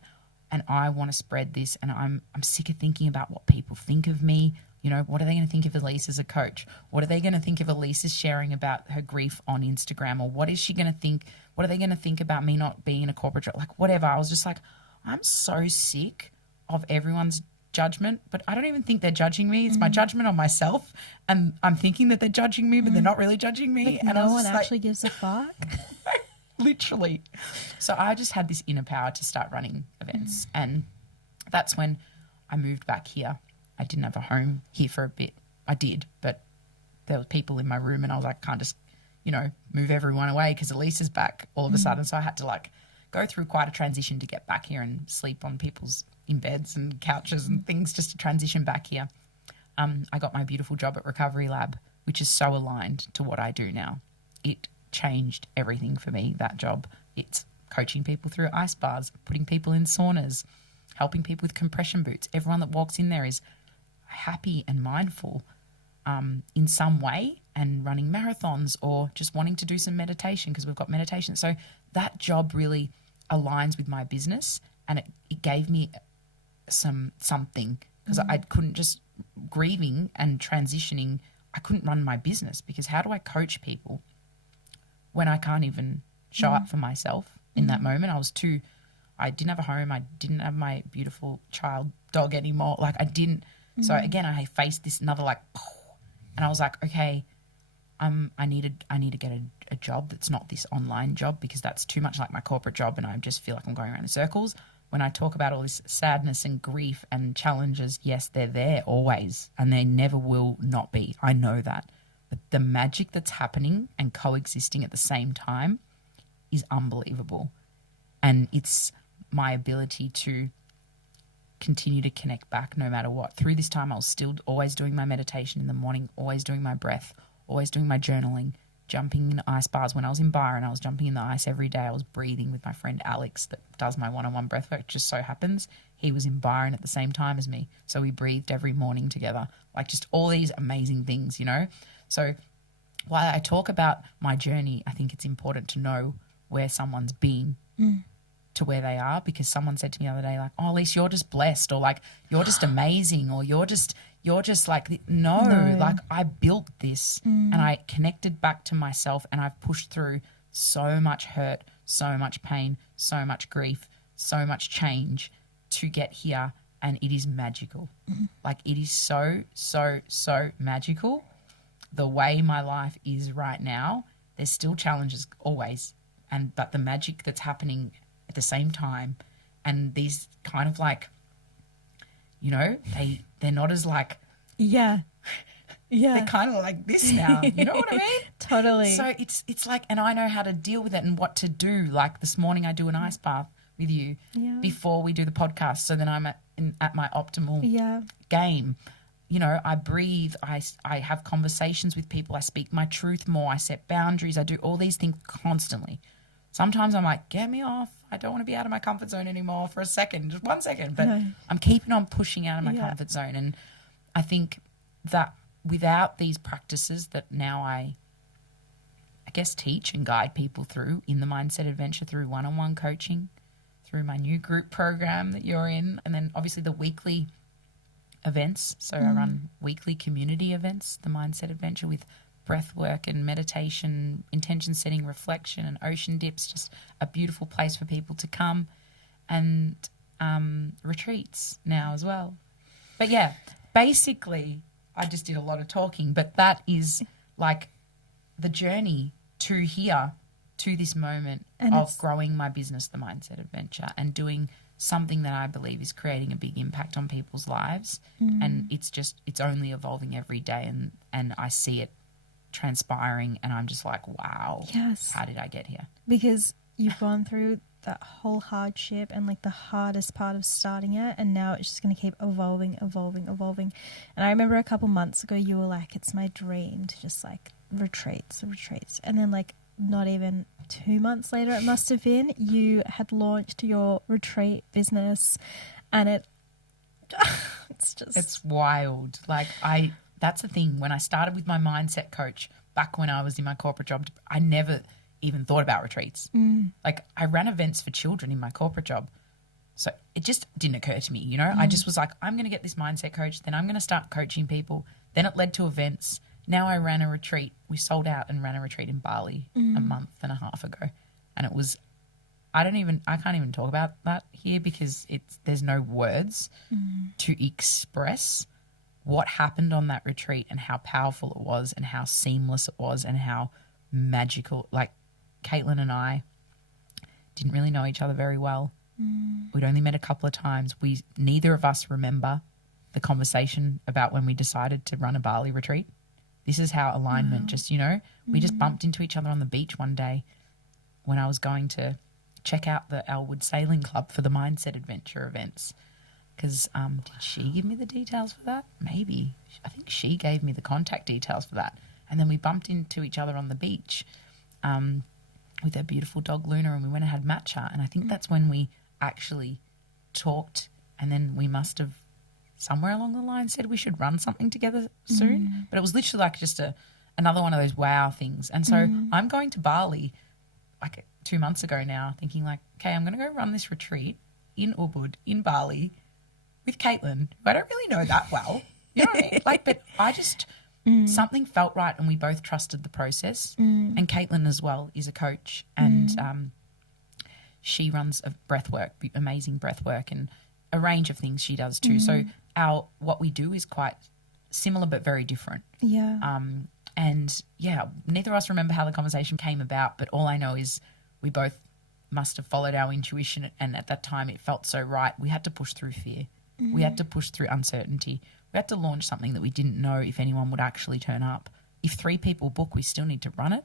and I want to spread this. And I'm sick of thinking about what people think of me. You know, what are they going to think of Alyce as a coach? What are they going to think if Alyce is sharing about her grief on Instagram? Or what is she going to think? What are they going to think about me not being in a corporate job? Like, whatever. I was just like, I'm so sick of everyone's judgment, but I don't even think they're judging me. It's my judgment on myself. And I'm thinking that they're judging me, but they're not really judging me. Like, and no I was one just actually gives a fuck. Literally. So I just had this inner power to start running events. And that's when I moved back here. I didn't have a home here for a bit. I did, but there were people in my room, and I was like, can't just, you know, move everyone away because Alyce is back all of a sudden. So I had to like go through quite a transition to get back here and sleep on people's in beds and couches and things just to transition back here. I got my beautiful job at Recovery Lab, which is so aligned to what I do now. It changed everything for me, that job. It's coaching people through ice baths, putting people in saunas, helping people with compression boots. Everyone that walks in there is happy and mindful in some way, and running marathons or just wanting to do some meditation because we've got meditation. So that job really aligns with my business, and it gave me something, because I couldn't just grieving and transitioning. I couldn't run my business, because how do I coach people when I can't even show up for myself in that moment? I didn't have a home. I didn't have my beautiful child dog anymore. Like, I didn't. So again, I faced this another like, and I was like, okay, I need to get a job that's not this online job, because that's too much like my corporate job, and I just feel like I'm going around in circles. When I talk about all this sadness and grief and challenges, yes, they're there always, and they never will not be. I know that. But the magic that's happening and coexisting at the same time is unbelievable. And it's my ability to continue to connect back no matter what. Through this time, I was still always doing my meditation in the morning, always doing my breath, always doing my journaling, jumping in ice bars. When I was in Byron, I was jumping in the ice every day. I was breathing with my friend Alex that does my one-on-one breath work. Just so happens he was in Byron at the same time as me. So we breathed every morning together. Like, just all these amazing things, you know? So while I talk about my journey, I think it's important to know where someone's been to where they are, because someone said to me the other day, like, oh, Alyce, you're just blessed, or like, you're just amazing, or you're just like, no, like, I built this and I connected back to myself, and I've pushed through so much hurt, so much pain, so much grief, so much change to get here, and it is magical. Like, it is so, so, so magical. The way my life is right now, there's still challenges always, but the magic that's happening at the same time. And these kind of like, you know, they're not as like, Yeah. they're kind of like this now. You know what I mean? Totally. So it's like, and I know how to deal with it and what to do. Like this morning I do an ice bath with you before we do the podcast. So then I'm at my optimal game. You know, I breathe, I have conversations with people, I speak my truth more, I set boundaries, I do all these things constantly. Sometimes I'm like, get me off. I don't want to be out of my comfort zone anymore for a second, just 1 second. But I'm keeping on pushing out of my comfort zone. And I think that without these practices that now I guess teach and guide people through in the Mindset Adventure, through one-on-one coaching, through my new group program that you're in, and then obviously the weekly events. So I run weekly community events, the Mindset Adventure, with breath work and meditation, intention setting, reflection, and ocean dips, just a beautiful place for people to come, and retreats now as well. But yeah, basically I just did a lot of talking, but that is like the journey to here, to this moment of growing my business, the Mindset Adventure, and doing something that I believe is creating a big impact on people's lives. And it's only evolving every day, and I see it transpiring, and I'm just like, wow, how did I get here? Because you've gone through that whole hardship and like the hardest part of starting it, and now it's just going to keep evolving. And I remember a couple months ago you were like, it's my dream to just like retreats, and then like not even 2 months later it must have been, you had launched your retreat business, and it's wild. Like that's the thing. When I started with my mindset coach back when I was in my corporate job, I never even thought about retreats. Like I ran events for children in my corporate job. So it just didn't occur to me, you know. I just was like, I'm going to get this mindset coach, then I'm going to start coaching people. Then it led to events. Now I ran a retreat. We sold out and ran a retreat in Bali a month and a half ago. And it was, I can't even talk about that here because there's no words to express what happened on that retreat and how powerful it was and how seamless it was and how magical. Like Caitlin and I didn't really know each other very well. We'd only met a couple of times. Neither of us remember the conversation about when we decided to run a Bali retreat. This is how alignment just, you know, we just bumped into each other on the beach one day when I was going to check out the Elwood Sailing Club for the Mindset Adventure events. Because did she give me the details for that? Maybe. I think she gave me the contact details for that. And then we bumped into each other on the beach with our beautiful dog Luna, and we went and had matcha. And I think that's when we actually talked, and then we must have somewhere along the line said we should run something together soon. But it was literally like just another one of those wow things. And so I'm going to Bali like 2 months ago now thinking like, okay, I'm going to go run this retreat in Ubud in Bali with Caitlin, who I don't really know that well. You know what I mean? Like, but I just, something felt right, and we both trusted the process. And Caitlin as well is a coach, and she runs a breathwork, amazing breathwork, and a range of things she does too. So what we do is quite similar but very different. And yeah, neither of us remember how the conversation came about, but all I know is we both must have followed our intuition, and at that time it felt so right. We had to push through fear. We had to push through uncertainty. We had to launch something that we didn't know if anyone would actually turn up. If 3 people book, we still need to run it,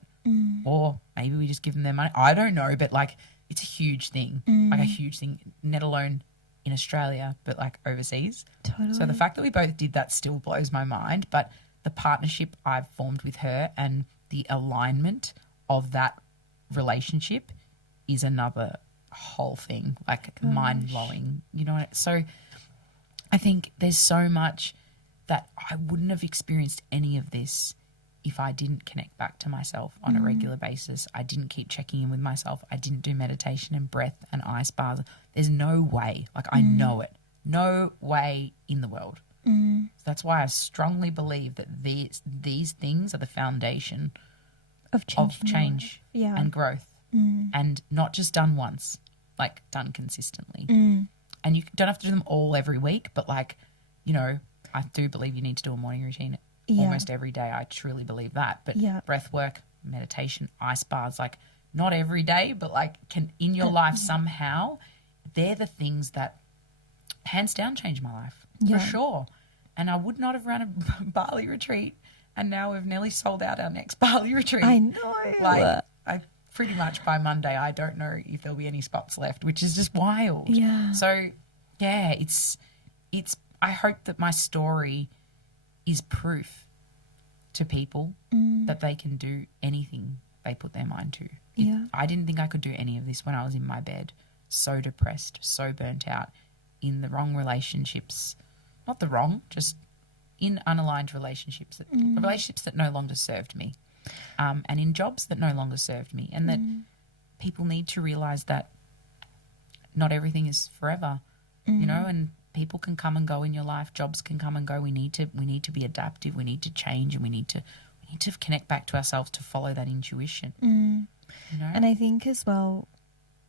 or maybe we just give them their money. I don't know, but like it's a huge thing, like a huge thing, let alone in Australia, but like overseas. Totally. So the fact that we both did that still blows my mind, but the partnership I've formed with her and the alignment of that relationship is another whole thing, like mind-blowing, you know. So I think there's so much that I wouldn't have experienced any of this if I didn't connect back to myself on a regular basis. I didn't keep checking in with myself. I didn't do meditation and breath and ice baths. There's no way, like I know it, no way in the world. So that's why I strongly believe that these things are the foundation of change and growth, and not just done once, like done consistently. And you don't have to do them all every week, but like, you know, I do believe you need to do a morning routine almost every day. I truly believe that. But breath work, meditation, ice baths, like not every day, but like can in your life somehow, they're the things that hands down change my life for sure. And I would not have run a Bali retreat, and now we've nearly sold out our next Bali retreat. I know. Like, I pretty much by Monday, I don't know if there'll be any spots left, which is just wild. Yeah. So, yeah, it's. I hope that my story is proof to people that they can do anything they put their mind to. I didn't think I could do any of this when I was in my bed, so depressed, so burnt out, in the wrong relationships. Not the wrong, just in unaligned relationships, relationships that no longer served me, and in jobs that no longer served me, and that people need to realise that not everything is forever, you know, and people can come and go in your life, jobs can come and go. We need to be adaptive, we need to change, and we need to connect back to ourselves to follow that intuition. You know? And I think as well,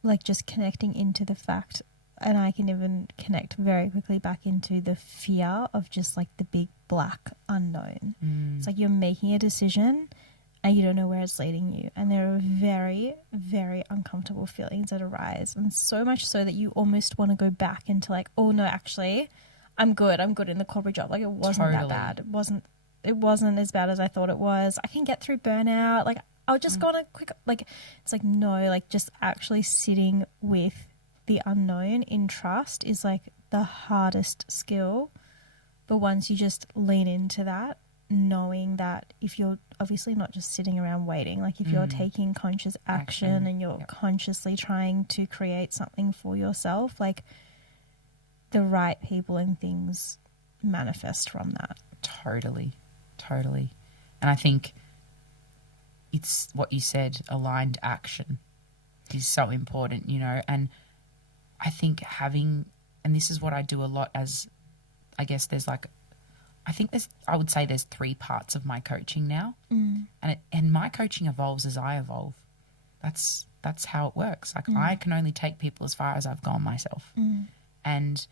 like just connecting into the fact, and I can even connect very quickly back into the fear of just like the big black unknown. It's like you're making a decision and you don't know where it's leading you. And there are very, very uncomfortable feelings that arise. And so much so that you almost want to go back into like, oh no, actually, I'm good in the corporate job. Like it wasn't that bad. It wasn't as bad as I thought it was. I can get through burnout. Like I'll just go on a quick, like, it's like, no, like just actually sitting with the unknown in trust is like the hardest skill. But once you just lean into that, knowing that if you're obviously not just sitting around waiting, like if you're taking conscious action and you're consciously trying to create something for yourself, like the right people and things manifest from that. Totally. And I think it's what you said, aligned action is so important, you know, and I think having, and this is what I do a lot as, I guess there's like, I would say there's 3 parts of my coaching now, and my coaching evolves as I evolve. That's how it works. Like I can only take people as far as I've gone myself, and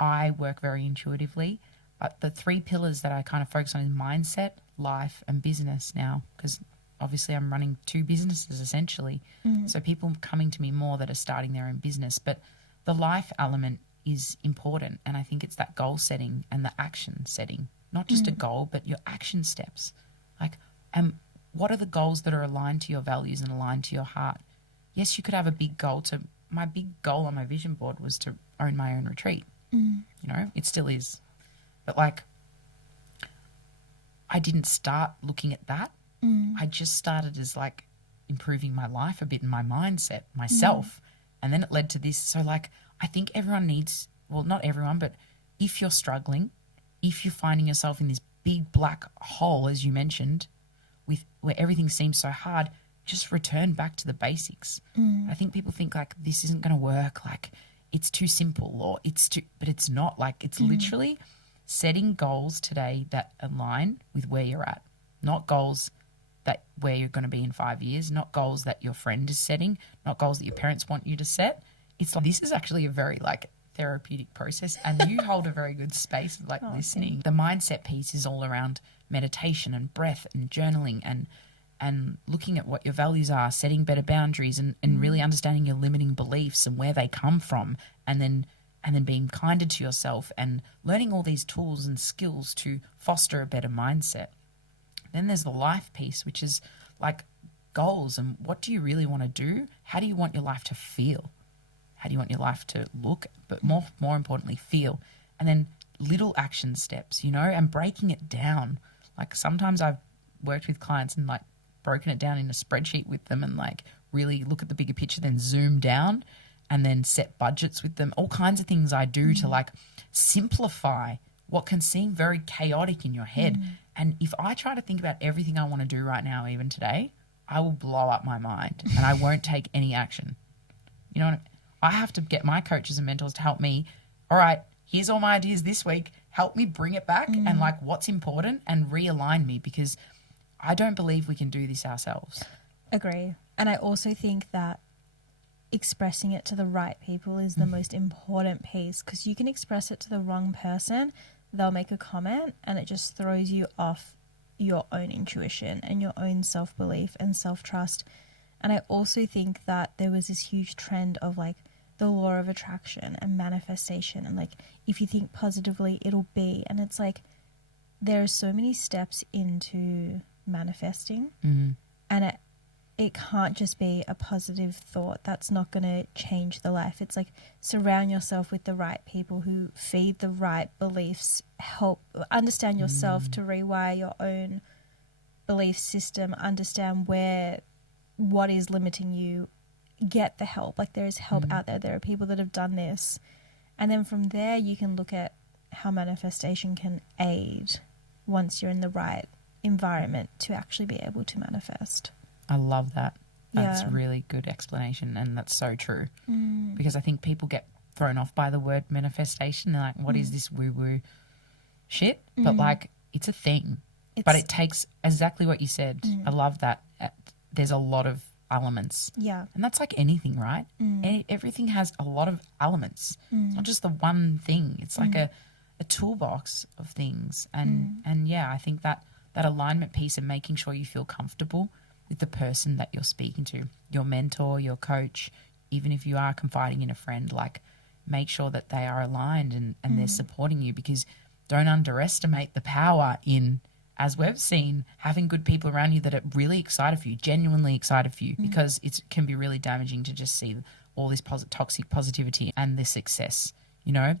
I work very intuitively. But the 3 pillars that I kind of focus on is mindset, life, and business now, because obviously I'm running 2 businesses essentially. So people coming to me more that are starting their own business, but the life element is important, and I think it's that goal setting and the action setting, not just a goal, but your action steps. Like, what are the goals that are aligned to your values and aligned to your heart? Yes, you could have a big goal. My big goal on my vision board was to own my own retreat. You know, it still is. But like, I didn't start looking at that. I just started as like improving my life a bit and my mindset, myself. And then it led to this. So like, I think everyone needs, well, not everyone, but if you're struggling, if you're finding yourself in this big black hole, as you mentioned, where everything seems so hard, just return back to the basics. I think people think like this isn't going to work, like it's too simple or but it's not. Like it's literally setting goals today that align with where you're at, not goals that where you're going to be in 5 years, not goals that your friend is setting, not goals that your parents want you to set. It's like, this is actually a very like therapeutic process, and you hold a very good space of like listening. The mindset piece is all around meditation and breath and journaling and looking at what your values are, setting better boundaries and really understanding your limiting beliefs and where they come from, and then being kinder to yourself and learning all these tools and skills to foster a better mindset. Then there's the life piece, which is like goals and what do you really want to do? How do you want your life to feel? How do you want your life to look? But more importantly, feel. And then little action steps, you know, and breaking it down. Like sometimes I've worked with clients and like broken it down in a spreadsheet with them and like really look at the bigger picture, then zoom down and then set budgets with them. All kinds of things I do to like simplify what can seem very chaotic in your head. And if I try to think about everything I want to do right now, even today, I will blow up my mind and I won't take any action. You know what I mean? I have to get my coaches and mentors to help me. All right, here's all my ideas this week. Help me bring it back and like what's important and realign me, because I don't believe we can do this ourselves. Agree. And I also think that expressing it to the right people is the most important piece, because you can express it to the wrong person, they'll make a comment and it just throws you off your own intuition and your own self-belief and self-trust. And I also think that there was this huge trend of like the law of attraction and manifestation, and like if you think positively it'll be, and it's like there are so many steps into manifesting, and it can't just be a positive thought. That's not going to change the life. It's like surround yourself with the right people who feed the right beliefs, help understand yourself to rewire your own belief system, understand what is limiting you, get the help. Like there is help out there. There are people that have done this. And then from there you can look at how manifestation can aid once you're in the right environment to actually be able to manifest. I love that. That's Yeah. really good explanation, and that's so true. Because I think people get thrown off by the word manifestation. They're like, what is this woo-woo shit? But like, it's a thing. But it takes exactly what you said. I love that. There's a lot of elements. Yeah. And that's like anything, right? Everything has a lot of elements. It's not just the one thing. It's like a toolbox of things. And yeah, I think that alignment piece and making sure you feel comfortable with the person that you're speaking to, your mentor, your coach, even if you are confiding in a friend, like make sure that they are aligned and they're supporting you, because don't underestimate the power in, as we've seen, having good people around you that are really excited for you, genuinely excited for you, because it can be really damaging to just see all this toxic positivity and this success, you know?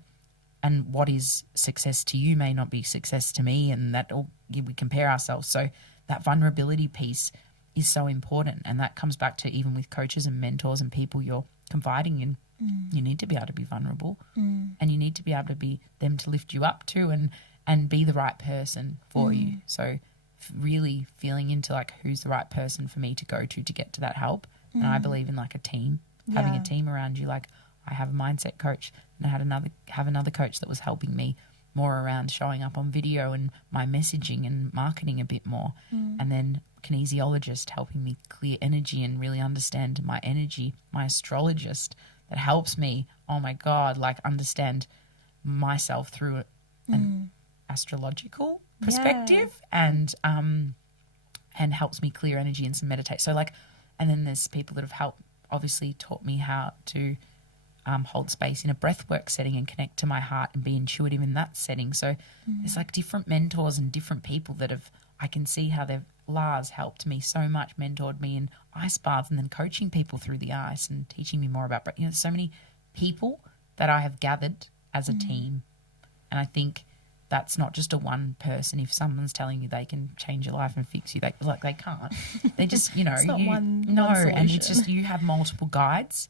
And what is success to you may not be success to me, and that all, we compare ourselves. So that vulnerability piece is so important, and that comes back to even with coaches and mentors and people you're confiding in. You need to be able to be vulnerable, and you need to be able to be them to lift you up too, and be the right person for you. So really feeling into like who's the right person for me to go to get to that help. And I believe in like a team, having a team around you. Like I have a mindset coach, and I had another coach that was helping me more around showing up on video and my messaging and marketing a bit more. And then kinesiologist helping me clear energy and really understand my energy, my astrologist that helps me, oh my God, like understand myself through an astrological perspective, and helps me clear energy and some meditate. So like, and then there's people that have obviously taught me how to hold space in a breathwork setting and connect to my heart and be intuitive in that setting. So there's like different mentors and different people that I can see how Lars helped me so much, mentored me in ice baths, and then coaching people through the ice and teaching me more about, so many people that I have gathered as a team. And I think that's not just a one person. If someone's telling you they can change your life and fix you, they can't. They just, it's not one and it's just you have multiple guides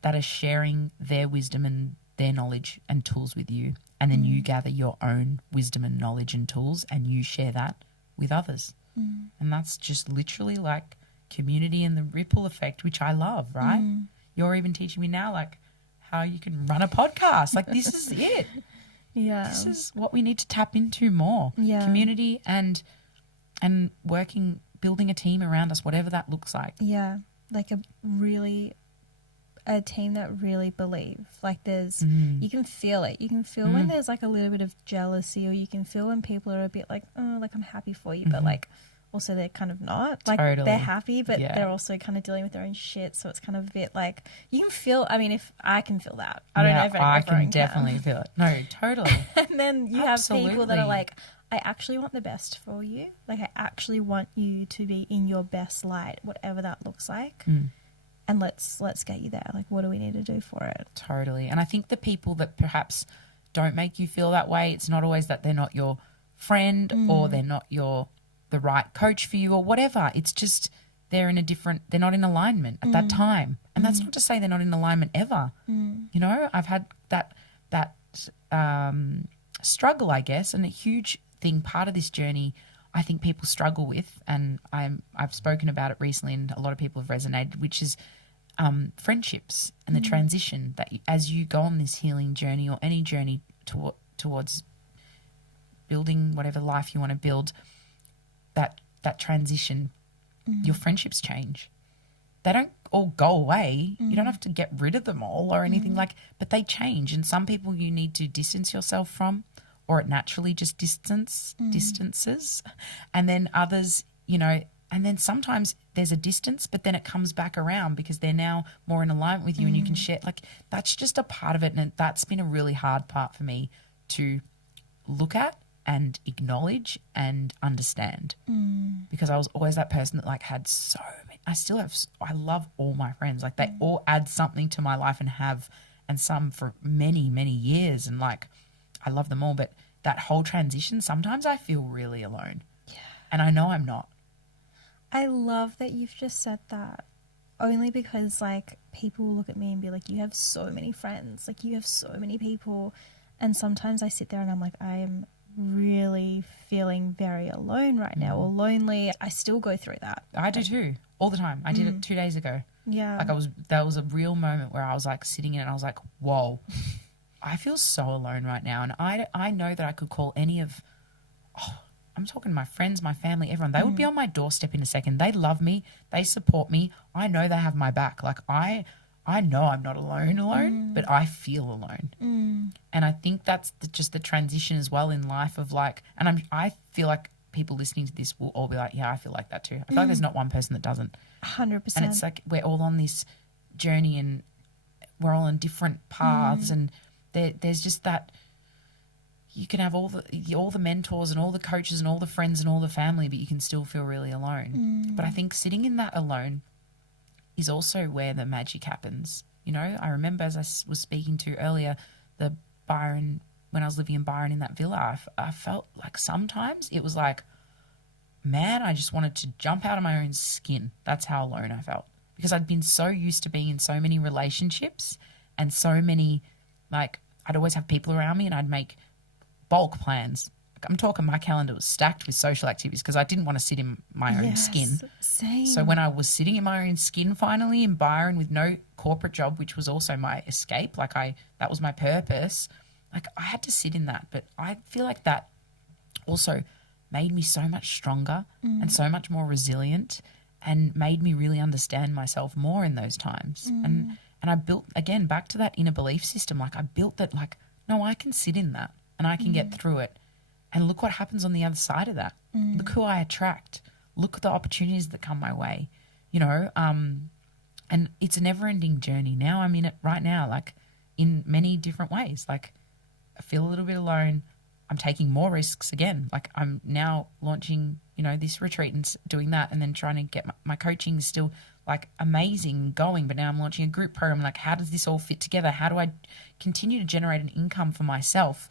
that are sharing their wisdom and their knowledge and tools with you, and then you gather your own wisdom and knowledge and tools and you share that with others. And that's just literally like community and the ripple effect, which I love, right? You're even teaching me now like how you can run a podcast. Like this is it. Yeah. This is what we need to tap into more. Yeah. Community and working, building a team around us, whatever that looks like. Yeah. Like a team that really believe. Like there's, you can feel it. You can feel when there's like a little bit of jealousy, or you can feel when people are a bit like, oh, like I'm happy for you, but like also they're kind of not. Like they're happy, but they're also kind of dealing with their own shit. So it's kind of a bit like, you can feel, I mean, if I can feel that. I don't know if I can definitely feel it. No, totally. And then you have people that are like, I actually want the best for you. Like I actually want you to be in your best light, whatever that looks like. And let's get you there. Like, what do we need to do for it? Totally. And I think the people that perhaps don't make you feel that way, it's not always that they're not your friend or they're not the right coach for you or whatever. It's just they're not in alignment at that time. And that's not to say they're not in alignment ever. You know, I've had that struggle, I guess, and a huge thing, part of this journey I think people struggle with, and I've spoken about it recently and a lot of people have resonated, which is friendships and the transition that as you go on this healing journey or any journey towards building whatever life you want to build, that transition, your friendships change. They don't all go away. You don't have to get rid of them all or anything but they change. And some people you need to distance yourself from, or it naturally just distances. And then others, you know, And then sometimes there's a distance, but then it comes back around because they're now more in alignment with you and you can share. Like, that's just a part of it. And that's been a really hard part for me to look at and acknowledge and understand, because I was always that person that like had so many, I love all my friends. Like, they all add something to my life and have, and some for many, many years. And like, I love them all. But that whole transition, sometimes I feel really alone. Yeah. And I know I'm not. I love that you've just said that, only because like people look at me and be like, you have so many friends, like you have so many people. And sometimes I sit there and I'm like, I am really feeling very alone right now, or lonely. I still go through that. I do too, all the time. I did it 2 days ago. Yeah. Like, that was a real moment where I was like sitting in it and I was like, whoa, I feel so alone right now. And I know that I could call any of, I'm talking my friends, my family, everyone. They would be on my doorstep in a second. They love me. They support me. I know they have my back. Like, I know I'm not alone, but I feel alone. And I think that's just the transition as well in life of like, and I feel like people listening to this will all be like, yeah, I feel like that too. I feel like there's not one person that doesn't. 100%. And it's like we're all on this journey and we're all on different paths, and there's just that. You can have all the mentors and all the coaches and all the friends and all the family, but you can still feel really alone. But I think sitting in that alone is also where the magic happens. You know, I remember, as I was speaking to earlier, the Byron, when I was living in Byron in that villa, I felt like sometimes it was like, man, I just wanted to jump out of my own skin. That's how alone I felt, because I'd been so used to being in so many relationships and so many, like, I'd always have people around me and I'd make bulk plans. I'm talking, my calendar was stacked with social activities because I didn't want to sit in my own skin. Same. So when I was sitting in my own skin finally in Byron with no corporate job, which was also my escape, like that was my purpose, like I had to sit in that. But I feel like that also made me so much stronger and so much more resilient, and made me really understand myself more in those times. And I built, again, back to that inner belief system. Like, I built that, like, no, I can sit in that and I can get through it. And look what happens on the other side of that. Look who I attract. Look at the opportunities that come my way, you know. And it's a never-ending journey. Now I'm in it right now, like, in many different ways. Like, I feel a little bit alone. I'm taking more risks again. Like, I'm now launching, you know, this retreat and doing that, and then trying to get my coaching is still, like, amazing going. But now I'm launching a group program. Like, how does this all fit together? How do I continue to generate an income for myself?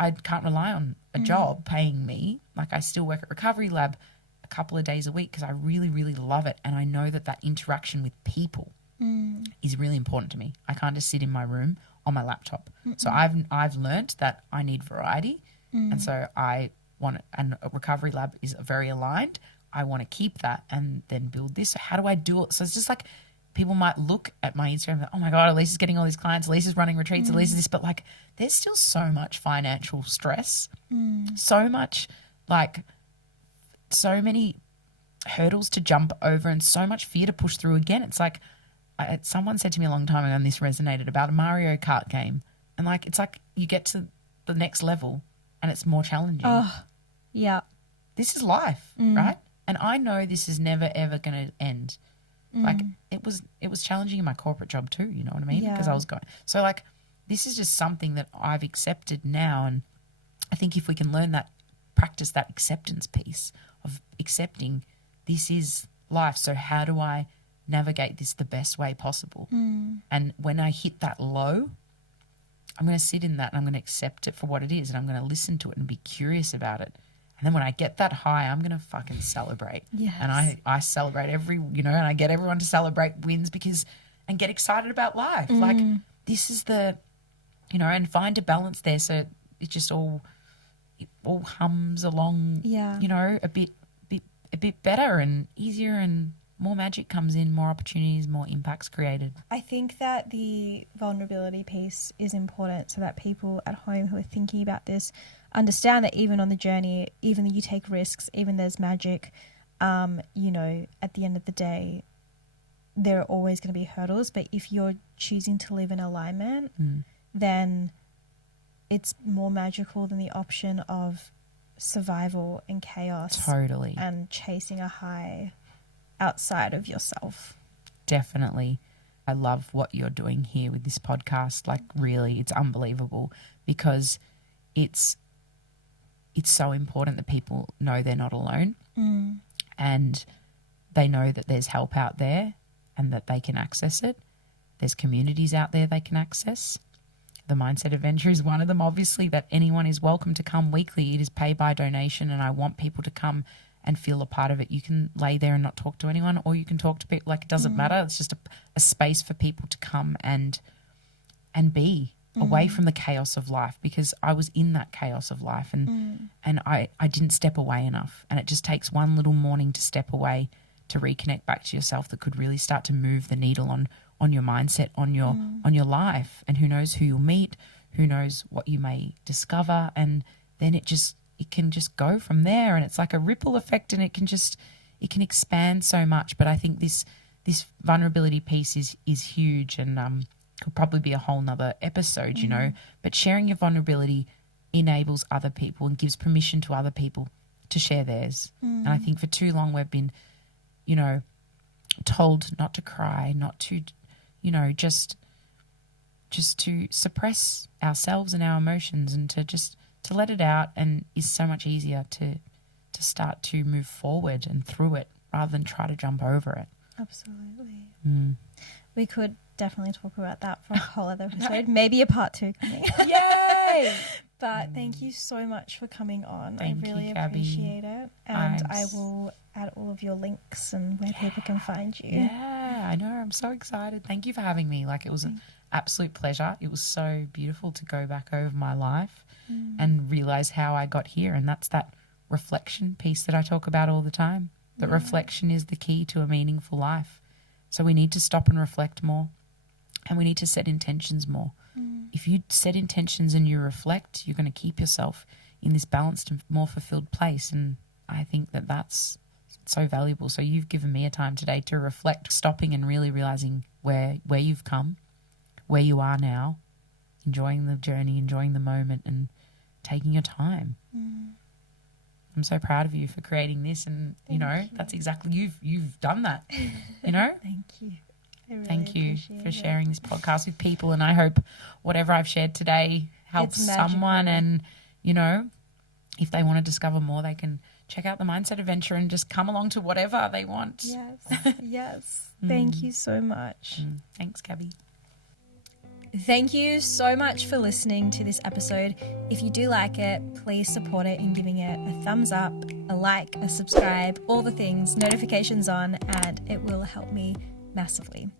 I can't rely on a job paying me. Like, I still work at Recovery Lab a couple of days a week because I really, really love it. And I know that interaction with people is really important to me. I can't just sit in my room on my laptop. So I've learned that I need variety. And so and Recovery Lab is very aligned. I want to keep that and then build this. So how do I do it? So it's just like, people might look at my Instagram and go, oh my God, Alyce is getting all these clients, Alyce is running retreats, Alyce is this, but like, there's still so much financial stress, so much, like, so many hurdles to jump over and so much fear to push through. Again, it's like, someone said to me a long time ago, and this resonated, about a Mario Kart game. And like, it's like you get to the next level and it's more challenging. Oh, yeah. This is life, right? And I know this is never, ever going to end. Like, it was challenging in my corporate job too, you know what I mean? Because I was going. So like, this is just something that I've accepted now. And I think if we can learn that, practice that acceptance piece of accepting this is life. So how do I navigate this the best way possible? And when I hit that low, I'm going to sit in that and I'm going to accept it for what it is. And I'm going to listen to it and be curious about it. And then when I get that high, I'm going to fucking celebrate. Yes. And I celebrate and I get everyone to celebrate wins and get excited about life. Like, this is and find a balance there. So it all hums along, a bit better and easier, and more magic comes in, more opportunities, more impacts created. I think that the vulnerability piece is important so that people at home who are thinking about this understand that even on the journey, even you take risks, even there's magic, at the end of the day, there are always going to be hurdles. But if you're choosing to live in alignment, then it's more magical than the option of survival and chaos. Totally. And chasing a high outside of yourself. Definitely. I love what you're doing here with this podcast. Like, really, it's unbelievable, because it's so important that people know they're not alone, and they know that there's help out there and that they can access it. There's communities out there they can access. The Mindset Adventure is one of them, obviously, that anyone is welcome to come weekly. It is pay by donation, and I want people to come and feel a part of it. You can lay there and not talk to anyone, or you can talk to people. Like, it doesn't matter. It's just a space for people to come and be away from the chaos of life, because I was in that chaos of life, and I didn't step away enough. And it just takes one little morning to step away, to reconnect back to yourself, that could really start to move the needle on your mindset, on your life. And who knows who you'll meet, who knows what you may discover, and then it can just go from there. And it's like a ripple effect, and it can expand so much. But I think this vulnerability piece is huge, and could probably be a whole nother episode, you know. But sharing your vulnerability enables other people and gives permission to other people to share theirs. And I think for too long we've been, you know, told not to cry, not to, you know, just to suppress ourselves and our emotions, and to let it out, and is so much easier to start to move forward and through it, rather than try to jump over it. Absolutely. We could definitely talk about that for a whole other episode. Maybe a part 2 coming. Yay! But thank you so much for coming on. Thank I really you, Gabby. appreciate it. And I will add all of your links and where people can find you. Yeah, I know. I'm so excited. Thank you for having me. Like, it was an absolute pleasure. It was so beautiful to go back over my life and realize how I got here. And that's that reflection piece that I talk about all the time. That reflection is the key to a meaningful life. So we need to stop and reflect more, and we need to set intentions more. If you set intentions and you reflect, you're going to keep yourself in this balanced and more fulfilled place. And I think that that's so valuable. So you've given me a time today to reflect, stopping and really realizing where you've come, where you are now, enjoying the journey, enjoying the moment, and taking your time. I'm so proud of you for creating this, and you know, that's exactly, you've done that, you know. Thank you. I really Thank you appreciate for it. sharing this podcast with people, and I hope whatever I've shared today helps It's magical. someone. And you know, if they want to discover more, they can check out the Mindset Adventure and just come along to whatever they want. Yes, yes. Thank you so much. Thanks, Gabby. Thank you so much for listening to this episode. If you do like it, please support it in giving it a thumbs up, a like, a subscribe, all the things, notifications on, and it will help me massively.